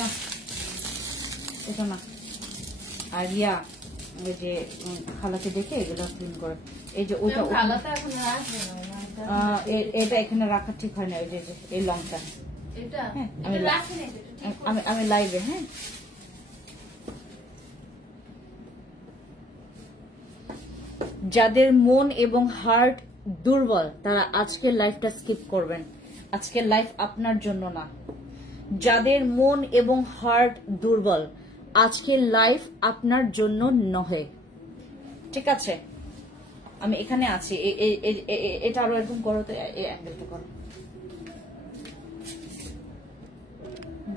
না এটা না। আর ইয়া ওই যে খালাকে দেখে এগুলো ক্লিন করে, এই যে ওইটা এটা এখানে রাখা ঠিক হয় না। ওই যে এই লংটা আমি লাইভে। হ্যাঁ, যাদের মন এবং হার্ট দুর্বল তারা আজকের লাইফটা স্কিপ করবেন। আজকের লাইফ আপনার জন্য না। যাদের মন এবং হার্ট দুর্বল আজকের লাইফ আপনার জন্য নহে, ঠিক আছে? আমি এখানে আছি, এটা আরো এরকম করো তো, এই অ্যাঙ্গেলটা করো।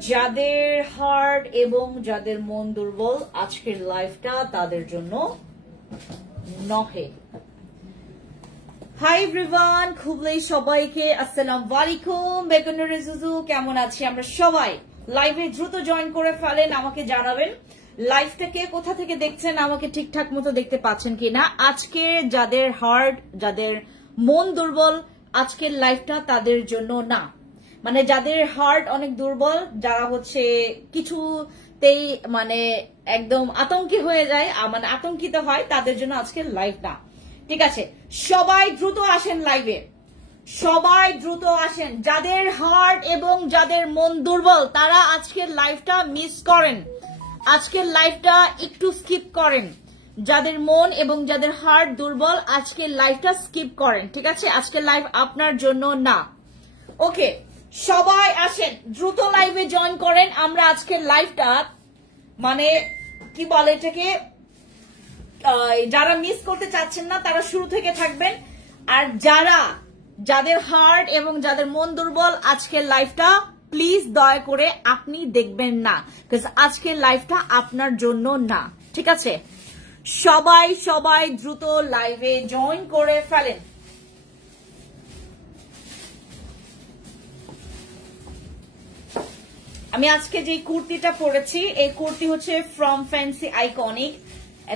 যাদের হার্ট এবং যাদের মন দুর্বল আজকের লাইফটা তাদের জন্য নহে। হাই এভরিওয়ান, খুবলেই সবাইকে আসসালামু আলাইকুম। বেগুনের জুজু কেমন আছি আমরা সবাই? লাইভে দ্রুত জয়েন করে ফেলেন, আমাকে জানাবেন লাইভটাকে কোথা থেকে দেখছেন, আমাকে ঠিকঠাক মতো দেখতে পাচ্ছেন কিনা। আজকে যাদের হার্ট, যাদের মন দুর্বল আজকের লাইফটা তাদের জন্য না। মানে যাদের হার্ট অনেক দুর্বল, যারা হচ্ছে কিছুতেই মানে একদম আতঙ্কি হয়ে যায়, মানে আতঙ্কিত হয়, তাদের জন্য আজকের লাইফ না, ঠিক আছে? সবাই দ্রুত আসেন লাইভে, সবাই দ্রুত আসেন। যাদের হার্ট এবং যাদের মন দুর্বল তারা আজকের লাইফটা মিস করেন, আজকের লাইফটা একটু স্কিপ করেন। যাদের মন এবং যাদের হার্ট দুর্বল আজকের লাইফটা স্কিপ করেন, ঠিক আছে? আজকের লাইফ আপনার জন্য না। ওকে, সবাই আসেন, দ্রুত লাইভে জয়েন করেন। আমরা আজকের লাইভটা মানে কি বলে এটাকে, যারা মিস করতে চাচ্ছেন না তারা শুরু থেকে থাকবেন। আর যাদের হার্ট এবং যাদের মন দুর্বল আজকের লাইফটা প্লিজ দয়া করে আপনি দেখবেন না, বিকজ আজকের লাইফটা আপনার জন্য না, ঠিক আছে? সবাই দ্রুত লাইভে জয়েন করে ফেলেন। আমি আজকে যে কুর্তিটা পরেছি এই কুর্তি হচ্ছে ফ্রম ফ্যান্সি আইকনিক।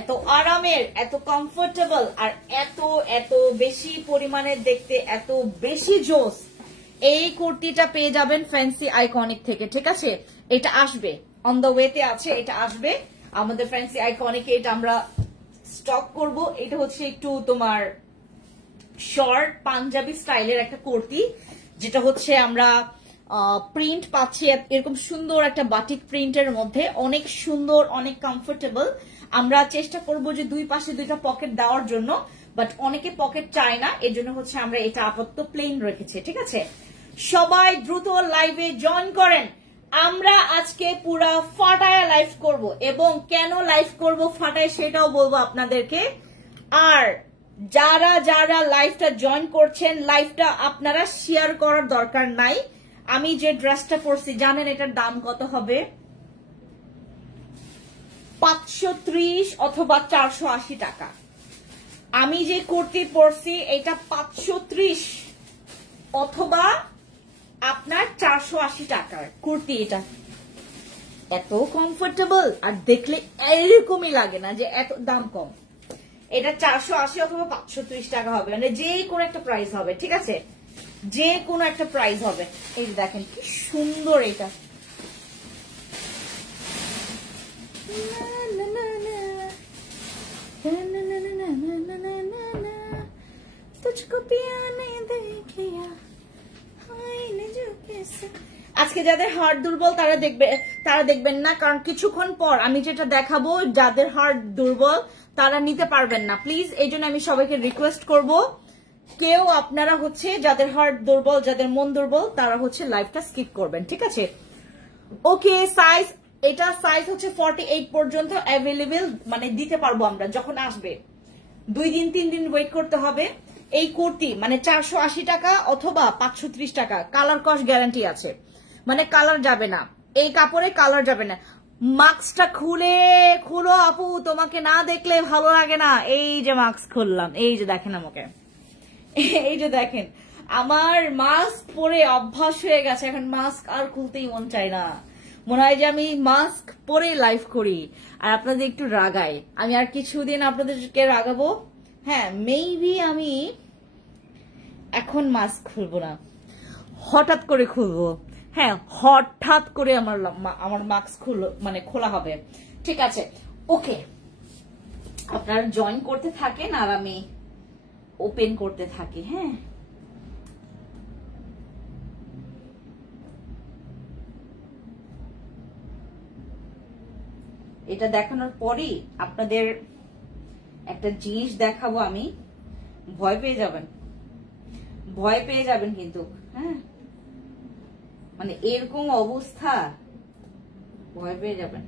এত আরামের, এত কমফোর্টেবল আর এত এত বেশি পরিমাণে দেখতে এত বেশি জোস। এই কুর্তিটা পেয়ে যাবেন ফ্যান্সি আইকনিক থেকে, ঠিক আছে? এটা আসবে, অন দ্য ওয়েতে আছে, এটা আসবে আমাদের ফ্যান্সি আইকনিকে। এটা আমরা স্টক করব। এটা হচ্ছে একটু তোমার শর্ট পাঞ্জাবি স্টাইলের একটা কুর্তি, যেটা হচ্ছে আমরা প্রিন্ট পাচ্ছি এরকম সুন্দর একটা বাটিক প্রিন্টের মধ্যে, অনেক সুন্দর, অনেক কমফোর্টেবল। আমরা চেষ্টা করব যে দুই পাশে দুইটা পকেট দেওয়ার জন্য, বাট অনেকে পকেট চায় না, এর জন্য হচ্ছে আমরা এটা আপাতত প্লেন রেখেছি, ঠিক আছে? সবাই দ্রুত লাইভে জয়েন করেন। আমরা আজকে পুরা ফাটায়া লাইভ করব, এবং কেন লাইভ করব ফাটায় সেটাও বলবো আপনাদেরকে। আর যারা লাইভটা জয়েন করছেন, লাইভটা আপনারা শেয়ার করার দরকার নাই। আমি যে ড্রেসটা পরছি জানেন এটার দাম কত হবে? 530 অথবা 480 টাকা। আমি যে কুর্তি পরছি এটা 530 অথবা আপনার 480 টাকার কুর্তি। এটা এত কমফোর্টেবল আর দেখলে এরকমই লাগে না যে এত দাম কম। এটা 480 অথবা 530 টাকা হবে, মানে যে কোনো একটা প্রাইস হবে, ঠিক আছে? যে কোনো একটা প্রাইস হবে। এই দেখেন কি সুন্দর এটা। আজকে যাদের হার্ট দুর্বল তারা দেখবেন না, কারণ কিছুক্ষণ পর আমি যেটা দেখাবো যাদের হার্ট দুর্বল তারা নিতে পারবেন না, প্লিজ। এই জন্য আমি সবাইকে রিকোয়েস্ট করব, কেউ আপনারা হচ্ছে যাদের হার্ট দুর্বল, যাদের মন দুর্বল তারা হচ্ছে লাইভটা স্কিপ করবেন, ঠিক আছে? ওকে, সাইজ এটা সাইজ হচ্ছে 48 পর্যন্ত অ্যাভেলেবেল, মানে দিতে পারবো আমরা যখন আসবে। 2 দিন 3 দিন ওয়েট করতে হবে। এই কুর্তি মানে 480 টাকা অথবা 530 টাকা, কালার কস গ্যারান্টি আছে, মানে কালার যাবে না, এই কাপড়ে কালার যাবে না। মাস্কটা খুলো আপু, তোমাকে না দেখলে ভালো লাগে না। এই যে মাস্ক খুললাম, এই যে দেখেন আমাকে, এই যে দেখেন আমার মাস্ক পরে অভ্যাস হয়ে গেছে, এখন মাস্ক আর খুলতেই মন চায় না। মনে হয় যে আমি মাস্ক পরে লাইভ করি আর আপনাদের একটু রাগাই। আমি আর কিছুদিন আপনাদেরকে রাগাবো। হ্যাঁ, মেবি আমি এখন মাস্ক খুলবো না, হঠাৎ করে খুলবো। হ্যাঁ হঠাৎ করে আমার মাস্ক খোলা হবে। ঠিক আছে, ওকে, আপনারা জয়েন করতে থাকেন আর আমি ওপেন করতে থাকি। হ্যাঁ, এটা দেখানোর পরেই আপনাদের একটা জিনিস দেখাবো আমি, ভয় পেয়ে যাবেন কিন্তু। হ্যাঁ, মানে এরকম অবস্থা, ভয় পেয়ে যাবেন।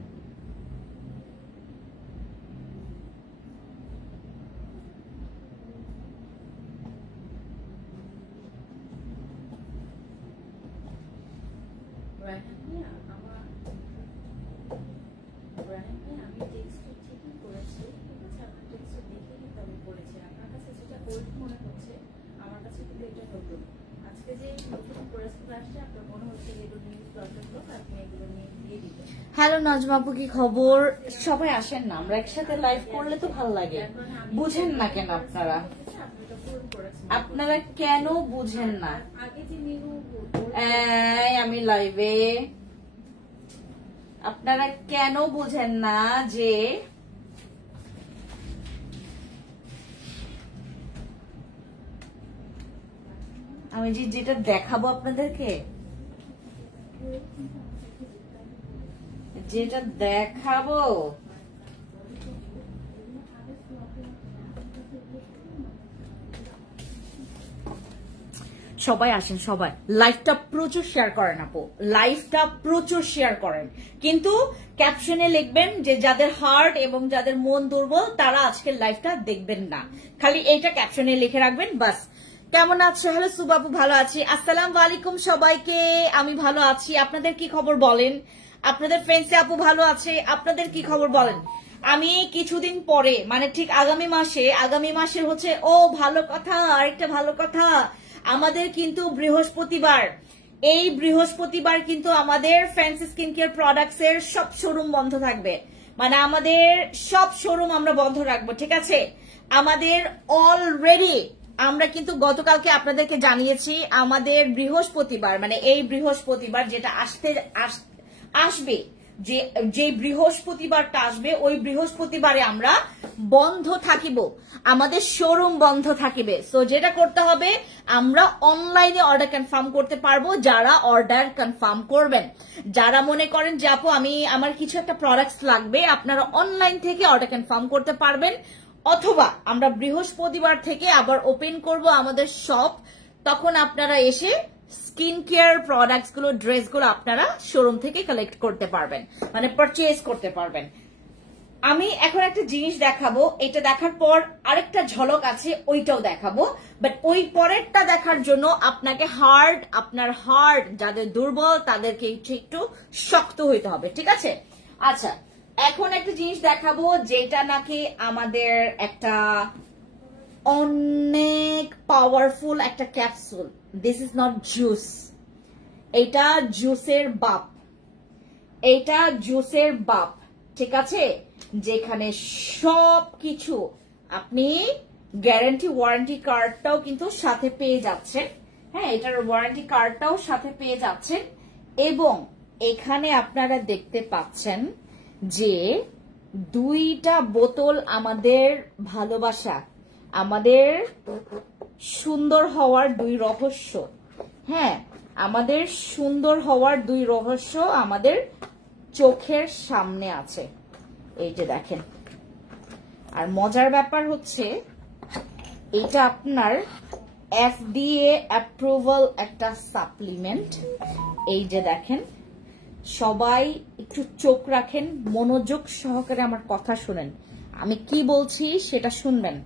হ্যালো নাজমা আপু, কি খবর? সবাই আসেন না, আমরা একসাথে লাইভ করলে তো ভালো লাগে। বুঝেন না কেন আপনারা কেন বুঝেন না? আমি লাইভে, আপনারা কেন বুঝেন না যে আমি যেটা দেখাবো আপনাদেরকে, যেটা দেখাবো সবাই আসেন, সবাই লাইভটা প্রচুর শেয়ার করেন আপু, লাইভটা প্রচুর শেয়ার করেন, কিন্তু ক্যাপশনে লিখবেন যে যাদের হার্ট এবং যাদের মন দুর্বল তারা আজকের লাইভটা দেখবেন না, খালি এইটা ক্যাপশনে লিখে রাখবেন বাস। কেমন আছে? হ্যালো সুবাবু, ভালো আছি। আসসালামু আলাইকুম সবাইকে, আমি ভালো আছি। আপনাদের কি খবর বলেন? আপনাদের ফ্রেন্ডসে আপু ভালো আছে, আপনাদের কি খবর বলেন? আমি কিছুদিন পরে, মানে ঠিক আগামী মাসে হচ্ছে, ও ভালো কথা, আরেকটা ভালো কথা, আমাদের কিন্তু বৃহস্পতিবার, এই বৃহস্পতিবার কিন্তু আমাদের ফ্যান্সি স্কিন কেয়ার প্রোডাক্টস এর সব শোরুম বন্ধ থাকবে, মানে আমাদের সব শোরুম আমরা বন্ধ রাখবো। ঠিক আছে, আমাদের অলরেডি আমরা কিন্তু গতকালকে আপনাদেরকে জানিয়েছি, আমাদের বৃহস্পতিবার, মানে এই বৃহস্পতিবার যেটা আসবে, যে বৃহস্পতিবারটা আসবে, ওই বৃহস্পতিবারে আমরা বন্ধ থাকিব, আমাদের শোরুম বন্ধ থাকিবে। সো যেটা করতে হবে, আমরা অনলাইনে অর্ডার কনফার্ম করতে পারবো। যারা অর্ডার কনফার্ম করবেন, যারা মনে করেন যে আপু আমার কিছু একটা প্রোডাক্টস লাগবে, আপনারা অনলাইন থেকে অর্ডার কনফার্ম করতে পারবেন, অথবা আমরা বৃহস্পতিবার থেকে আবার ওপেন করব আমাদের শপ, তখন আপনারা এসে স্কিন কেয়ার প্রোডাক্টস গুলো, ড্রেসগুলো আপনারা শোরুম থেকে কালেক্ট করতে পারবেন, মানে পারচেজ করতে পারবেন। আমি এখন একটা জিনিস দেখাবো, এটা দেখার পর আরেকটা ঝলক আছে, ওইটাও দেখাবো, বাট ওই পরেরটা দেখার জন্য আপনার হার্ট যাদের দুর্বল তাদেরকে একটু শক্ত হইতে হবে। ঠিক আছে, আচ্ছা এখন একটা জিনিস দেখাবো, যেটা নাকি আমাদের একটা অনেক পাওয়ারফুল একটা capsule. This is not juice, এটা জুসের বাপ, এটা জুসের বাপ। ঠিক আছে, যেখানে সব কিছু আপনি গ্যারান্টি ওয়ারেন্টি কার্ডটাও কিন্তু সাথে পেয়ে যাচ্ছেন। হ্যাঁ, এটার ওয়ারেন্টি কার্ডটাও সাথে পেয়ে যাচ্ছেন, এবং এখানে আপনারা দেখতে পাচ্ছেন যে 2টা বোতল আমাদের ভালোবাসা, আমাদের সুন্দর হওয়ার 2 রহস্য। হ্যাঁ, আমাদের সুন্দর হওয়ার 2 রহস্য আমাদের চোখের সামনে আছে, এই যে দেখেন। আর মজার ব্যাপার হচ্ছে, এটা আপনার FDA অ্যাপ্রুভাল একটা সাপ্লিমেন্ট। এই যে দেখেন, সবাই একটু চোখ রাখেন, মনোযোগ সহকারে আমার কথা শুনেন, আমি কি বলছি সেটা শুনবেন,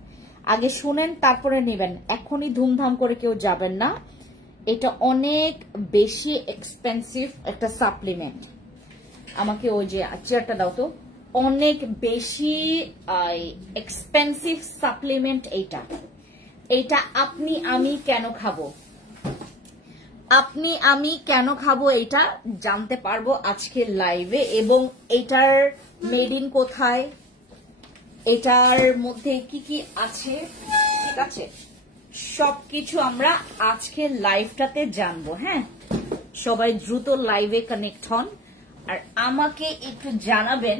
আগে শুনেন তারপরে নেবেন, এখনই ধুমধাম করে কেউ যাবেন না। এটা অনেক বেশি এক্সপেন্সিভ একটা সাপ্লিমেন্ট। আমাকে ওই যে চেয়ারটা দাও তো, অনেক বেশি এক্সপেন্সিভ সাপ্লিমেন্ট এইটা। এইটা আপনি আমি কেন খাবো, আপনি আমি কেন খাবো এটা জানতে পারবো আজকের লাইভে, এবং এটার মেড ইন কোথায়, এটার মধ্যে কি কি আছে, ঠিক আছে, সবকিছু আমরা আজকের লাইভটাতে জানবো। হ্যাঁ, সবাই দ্রুত লাইভে কানেক্ট হন আর আমাকে একটু জানাবেন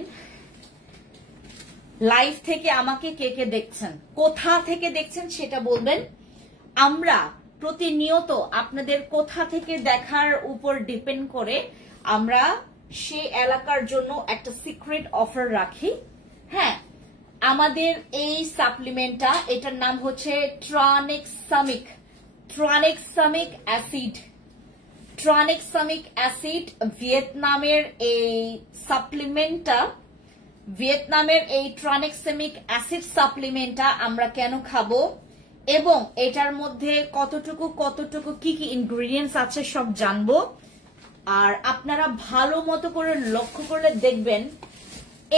লাইভ থেকে আমাকে কে কে দেখছেন, কোথা থেকে দেখছেন সেটা বলবেন। আমরা প্রতিনিয়ত আপনাদের কোথা থেকে দেখার উপর ডিপেন্ড করে আমরা সে এলাকার জন্য একটা সিক্রেট অফার রাখি। হ্যাঁ, আমাদের এই সাপ্লিমেন্টটা, এটার নাম হচ্ছে ট্রানেক্সামিক অ্যাসিড। ট্রানেক্সামিক অ্যাসিড ভিয়েতনামের এই সাপ্লিমেন্টটা, ভিয়েতনামের এই ট্রানেক্সামিক অ্যাসিড সাপ্লিমেন্টটা আমরা কেন খাবো এবং এটার মধ্যে কতটুকু কি কি ইনগ্রেডিয়েন্টস আছে সব জানবো। আর আপনারা ভালো মতো করে লক্ষ্য করলে দেখবেন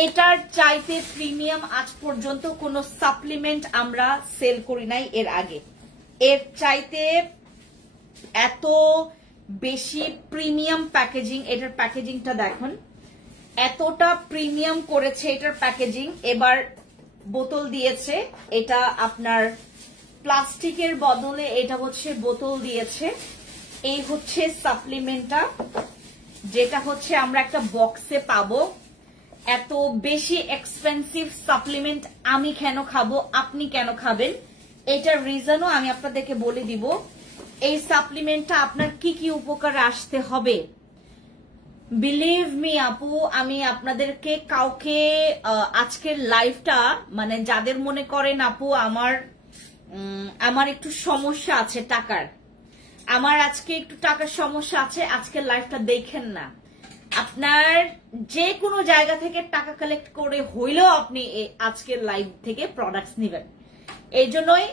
এটার চাইতে প্রিমিয়াম আজ পর্যন্ত কোনো সাপ্লিমেন্ট আমরা সেল করি নাই এর আগে। এর চাইতে এত বেশি প্রিমিয়াম প্যাকেজিং, এটার প্যাকেজিংটা দেখুন, এতটা প্রিমিয়াম করেছে এটার প্যাকেজিং। এবার বোতল দিয়েছে, এটা আপনার প্লাস্টিকের বদলে এটা হচ্ছে বোতল দিয়েছে। এই হচ্ছে সাপ্লিমেন্টটা, যেটা হচ্ছে আমরা একটা বক্সে পাবো। এত বেশি এক্সপেন্সিভ সাপ্লিমেন্ট আমি কেন খাবো, আপনি কেন খাবেন, এটার রিজনও আমি আপনাদেরকে বলে দিব। এই সাপ্লিমেন্টটা আপনার কি কি উপকারে আসতে হবে। বিলিভ মি আপু, আমি আপনাদেরকে কাউকে আজকের লাইভটা, মানে যাদের মনে করেন আপু আমার একটু সমস্যা আছে টাকার, আমার আজকে একটু টাকার সমস্যা আছে, আজকের লাইভটা দেখেন না। আপনার যে কোনো জায়গা থেকে টাকা কালেক্ট করে হইলেও আপনি আজকের লাইভ থেকে প্রোডাক্টস নেবেন। এই জন্যই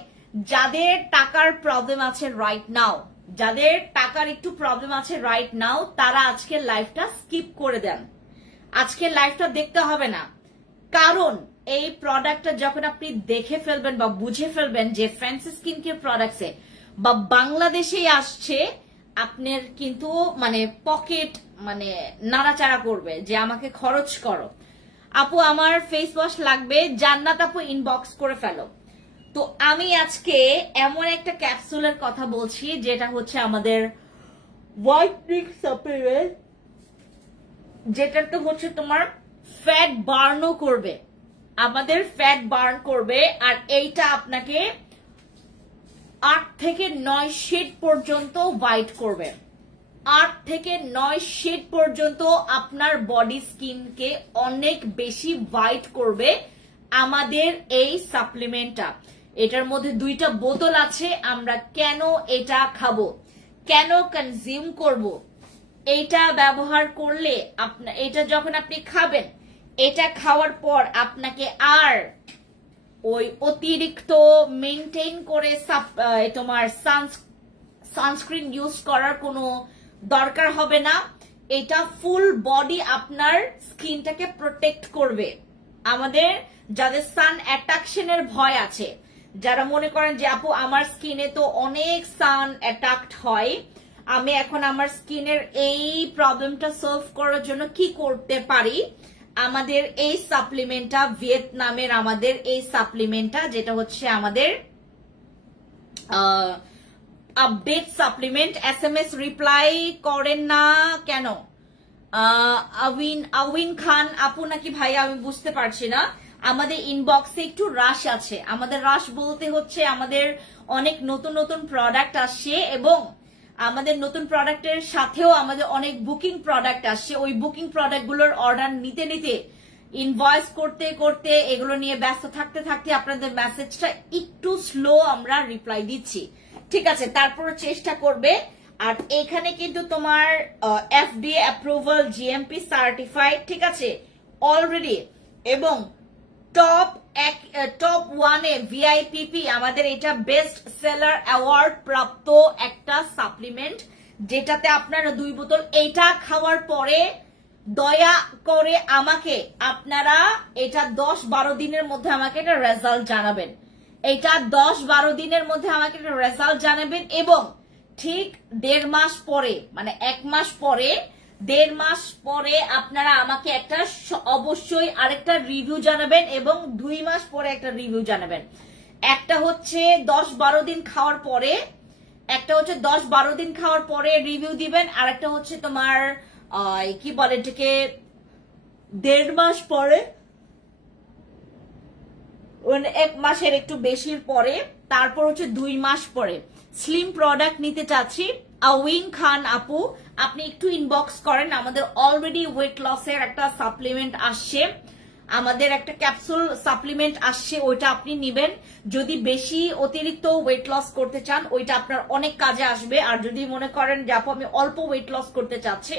যাদের টাকার প্রবলেম আছে রাইট নাও, যাদের টাকার একটু প্রবলেম আছে রাইট নাও, তারা আজকের লাইভটা স্কিপ করে দেন। আজকের লাইভটা দেখতে হবে না, কারণ এই প্রোডাক্টটা যখন আপনি দেখে ফেলবেন বা বুঝে ফেলবেন যে ফ্যান্সি স্কিন কেয়ার প্রোডাক্টসে বা বাংলাদেশেই আসছে, আপনার কিন্তু মানে পকেট মানে নাড়াচাড়া করবে যে আমাকে খরচ করো। আপু আমার ফেস ওয়াশ লাগবে, জান্নাত আপু ইনবক্স করে ফেলো। তো আমি আজকে এমন একটা ক্যাপসুলের কথা বলছি যেটা হচ্ছে আমাদের হোয়াইটনিং সাপ্লিমেন্ট, যেটা তো হচ্ছে তোমার ফ্যাট বার্নও করবে, আমাদের ফ্যাট বার্ন করবে। আর এইটা আপনাকে 8 থেকে 9 শেড পর্যন্ত হোয়াইট করবে। 8 থেকে 9 শেড পর্যন্ত আপনার বডি স্কিনকে অনেক বেশি হোয়াইট করবে আমাদের এই সাপ্লিমেন্টটা। এটার মধ্যে 2টা বোতল আছে। আমরা কেন এটা খাবো, কেন কনজিউম করব, এটা ব্যবহার করলে আপনার, এটা যখন আপনি খাবেন, এটা খাওয়ার পর আপনাকে আর ওই অতিরিক্ত মেনটেন করে তোমার সানস্ক্রিন ইউজ করার কোনো দরকার হবে না। এটা ফুল বডি আপনার স্কিনটাকে প্রোটেক্ট করবে। আমাদের যাদের সান অ্যাট্রাকশনের ভয় আছে, যারা মনে করেন যে আপু আমার স্কিনে তো অনেক সান অ্যাটাকড হয়, আমি এখন আমার স্কিনের এই প্রবলেমটা সলভ করার জন্য কি করতে পারি, আমাদের এই সাপ্লিমেন্টটা, ভিয়েতনামের আমাদের এই সাপ্লিমেন্টটা, যেটা হচ্ছে আমাদের আপডেট সাপ্লিমেন্ট। SMS রিপ্লাই করেন না কেন? আউইন খান আপু নাকি ভাই, আমি বুঝতে পারছি না। আমাদের ইনবক্সে একটু রাশ আছে। আমাদের রাশ বলতে হচ্ছে আমাদের অনেক নতুন নতুন প্রোডাক্ট আসছে এবং আমাদের নতুন প্রোডাক্টের সাথেও আমাদের অনেক বুকিং প্রোডাক্ট আসছে। ওই বুকিং প্রোডাক্টগুলোর অর্ডার নিতে নিতে, ইনভয়েস করতে করতে, এগুলো নিয়ে ব্যস্ত থাকতে থাকতে আপনাদের মেসেজটা একটু স্লো আমরা রিপ্লাই দিচ্ছি। ঠিক আছে, তারপর চেষ্টা করবে। আর এখানে কিন্তু তোমার FDA অ্যাপ্রুভাল, GMP সার্টিফাইড, ঠিক আছে অলরেডি, এবং টপ 1-এ VIPP, আমাদের এটা বেস্ট সেলার অ্যাওয়ার্ড প্রাপ্ত একটা সাপ্লিমেন্ট, যেটাতে আপনারা 2 বোতল এটা খাওয়ার পরে দয়া করে আমাকে আপনারা এটা 10-12 দিনের মধ্যে আমাকে এটা রেজাল্ট জানাবেন। এটা 10-12 দিনের মধ্যে আমাকে এটা রেজাল্ট জানাবেন এবং ঠিক 1.5 মাস পরে, মানে 1 মাস পরে, 1.5 মাস পরে আপনারা আমাকে একটা অবশ্যই আরেকটা রিভিউ জানাবেন এবং 2 মাস পরে একটা রিভিউ জানাবেন। একটা হচ্ছে 10-12 দিন খাওয়ার পরে, একটা হচ্ছে 10-12 দিন খাওয়ার পরে রিভিউ দিবেন, আর একটা হচ্ছে তোমার কি বলে এটাকে 1.5 মাস পরে, 1 মাসের একটু বেশির পরে, তারপর হচ্ছে 2 মাস পরে। স্লিম প্রোডাক্ট নিতে চাচ্ছি আউইন খান আপু, আপনি একটু ইনবক্স করেন। আমাদের অলরেডি ওয়েট লসের একটা সাপ্লিমেন্ট আসছে, আমাদের একটা ক্যাপসুল সাপ্লিমেন্ট আসছে, ওইটা আপনি নিবেন যদি বেশি অতিরিক্ত ওয়েট লস করতে চান, ওইটা আপনার অনেক কাজে আসবে। আর যদি মনে করেন যে আপু আমি অল্প ওয়েট লস করতে চাচ্ছি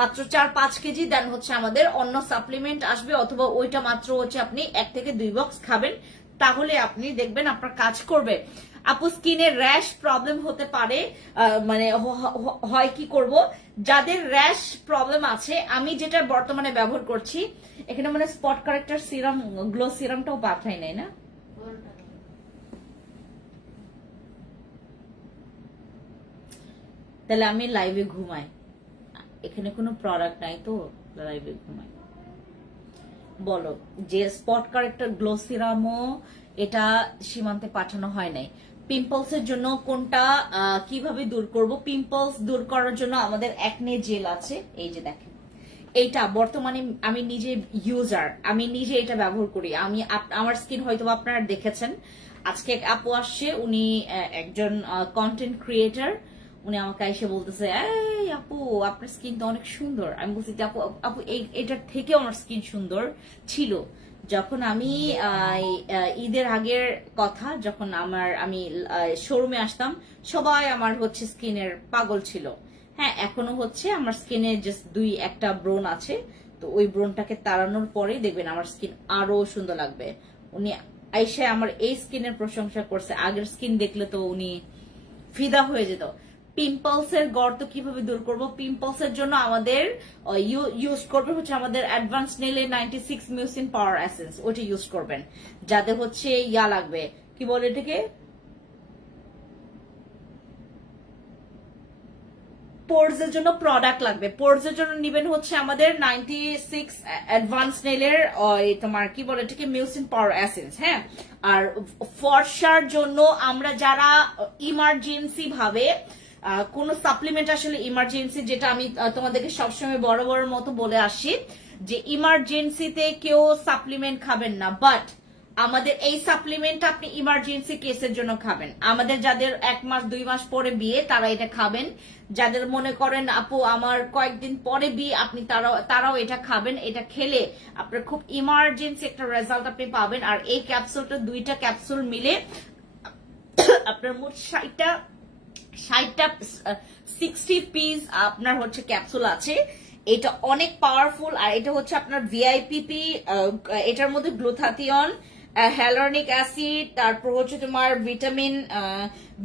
মাত্র 4-5 কেজি, দেন হচ্ছে আমাদের অন্য সাপ্লিমেন্ট আসবে, অথবা ওইটা মাত্র হচ্ছে আপনি 1 থেকে 2 বক্স খাবেন, তাহলে আপনি দেখবেন আপনার কাজ করবে। আপু স্কিনে র্যাশ প্রবলেম হতে পারে, মানে হয় কি করব, যাদের র্যাশ প্রবলেম আছে, আমি যেটা বর্তমানে ব্যবহার করছি, এখানে মানে স্পট কারেক্টর সিরাম, গ্লো সিরামটাও পাঠাই নাই না, তাহলে আমি লাইভে ঘুমাই, এখানে কোনো প্রোডাক্ট নাই তো লাইভে ঘুমাই। বলো যে স্পট কারেক্টর গ্লো সিরামও এটা সীমান্তে পাঠানো হয় নাই। পিম্পলস এর জন্য কোনটা কিভাবে দূর করব? পিম্পলস দূর করার জন্য আমাদের অ্যাকনে জেল আছে, এই যে দেখেন, এইটা বর্তমানে আমি নিজে ইউজার, আমি নিজে এটা ব্যবহার করি। আমি আমার স্কিন হয়তো আপনারা দেখেছেন, আজকে এক আপু আসছে, উনি একজন কন্টেন্ট ক্রিয়েটর, উনি আমাকে এসে বলতেছে এই আপু আপনার স্কিন তো অনেক সুন্দর। আমি বলছি যে আপু আপু এটার থেকে আমার স্কিন সুন্দর ছিল যখন আমি ঈদের আগের কথা, যখন আমি শোরুমে আসতাম, সবাই আমার হচ্ছে স্কিনের পাগল ছিল। হ্যাঁ, এখনো হচ্ছে আমার স্কিনে জাস্ট 2-1টা ব্রণ আছে, তো ওই ব্রণটাকে তাড়ানোর পরে দেখবেন আমার স্কিন আরো সুন্দর লাগবে। উনি আইসা আমার এই স্কিনের প্রশংসা করছে, আগের স্কিন দেখলে তো উনি ফিদা হয়ে যেত। পিম্পলস এর গর্ত কিভাবে দূর করব? পিম্পলস এর জন্য আমাদের ইউজ করবে হচ্ছে আমাদের অ্যাডভান্স নেলে 96 মিউসিন পাওয়ার এসেন্স, ওইটা ইউজ করবেন। যাদের হচ্ছে ইয়া লাগবে, কি বলে এটাকে, পোর্স এর জন্য প্রোডাক্ট লাগবে, পোর্স এর জন্য নিবেন হচ্ছে আমাদের 96 অ্যাডভান্স নেলের তোমার কি বলে এটাকে মিউসিন পাওয়ার এসেন্স। হ্যাঁ, আর ফর্সার জন্য আমরা যারা ইমার্জেন্সি ভাবে কোন সাপ্লিমেন্ট, আসলে ইমার্জেন্সি যেটা আমি তোমাদেরকে সবসময় বড় বড় মতো বলে আসি যে ইমার্জেন্সিতে কেউ সাপ্লিমেন্ট খাবেন না, বাট আমাদের এই সাপ্লিমেন্ট আপনি ইমার্জেন্সি কেসের জন্য খাবেন। আমাদের যাদের 1 মাস 2 মাস পরে বিয়ে তারা এটা খাবেন, যাদের মনে করেন আপু আমার কয়েকদিন পরে বিয়ে, আপনি তারাও এটা খাবেন। এটা খেলে আপনার খুব ইমার্জেন্সি একটা রেজাল্ট আপনি পাবেন। আর এই ক্যাপসুলটা 2টা ক্যাপসুল মিলে আপনার মোট 60টা 60 পিস আপনার হচ্ছে ক্যাপসুল আছে। এটা অনেক পাওয়ারফুল, আর এটা হচ্ছে আপনার ভিআইপিপি। এটার মধ্যে গ্লুথাথিয়ন, হ্যালোরনিক অ্যাসিড, তারপর হচ্ছে তোমার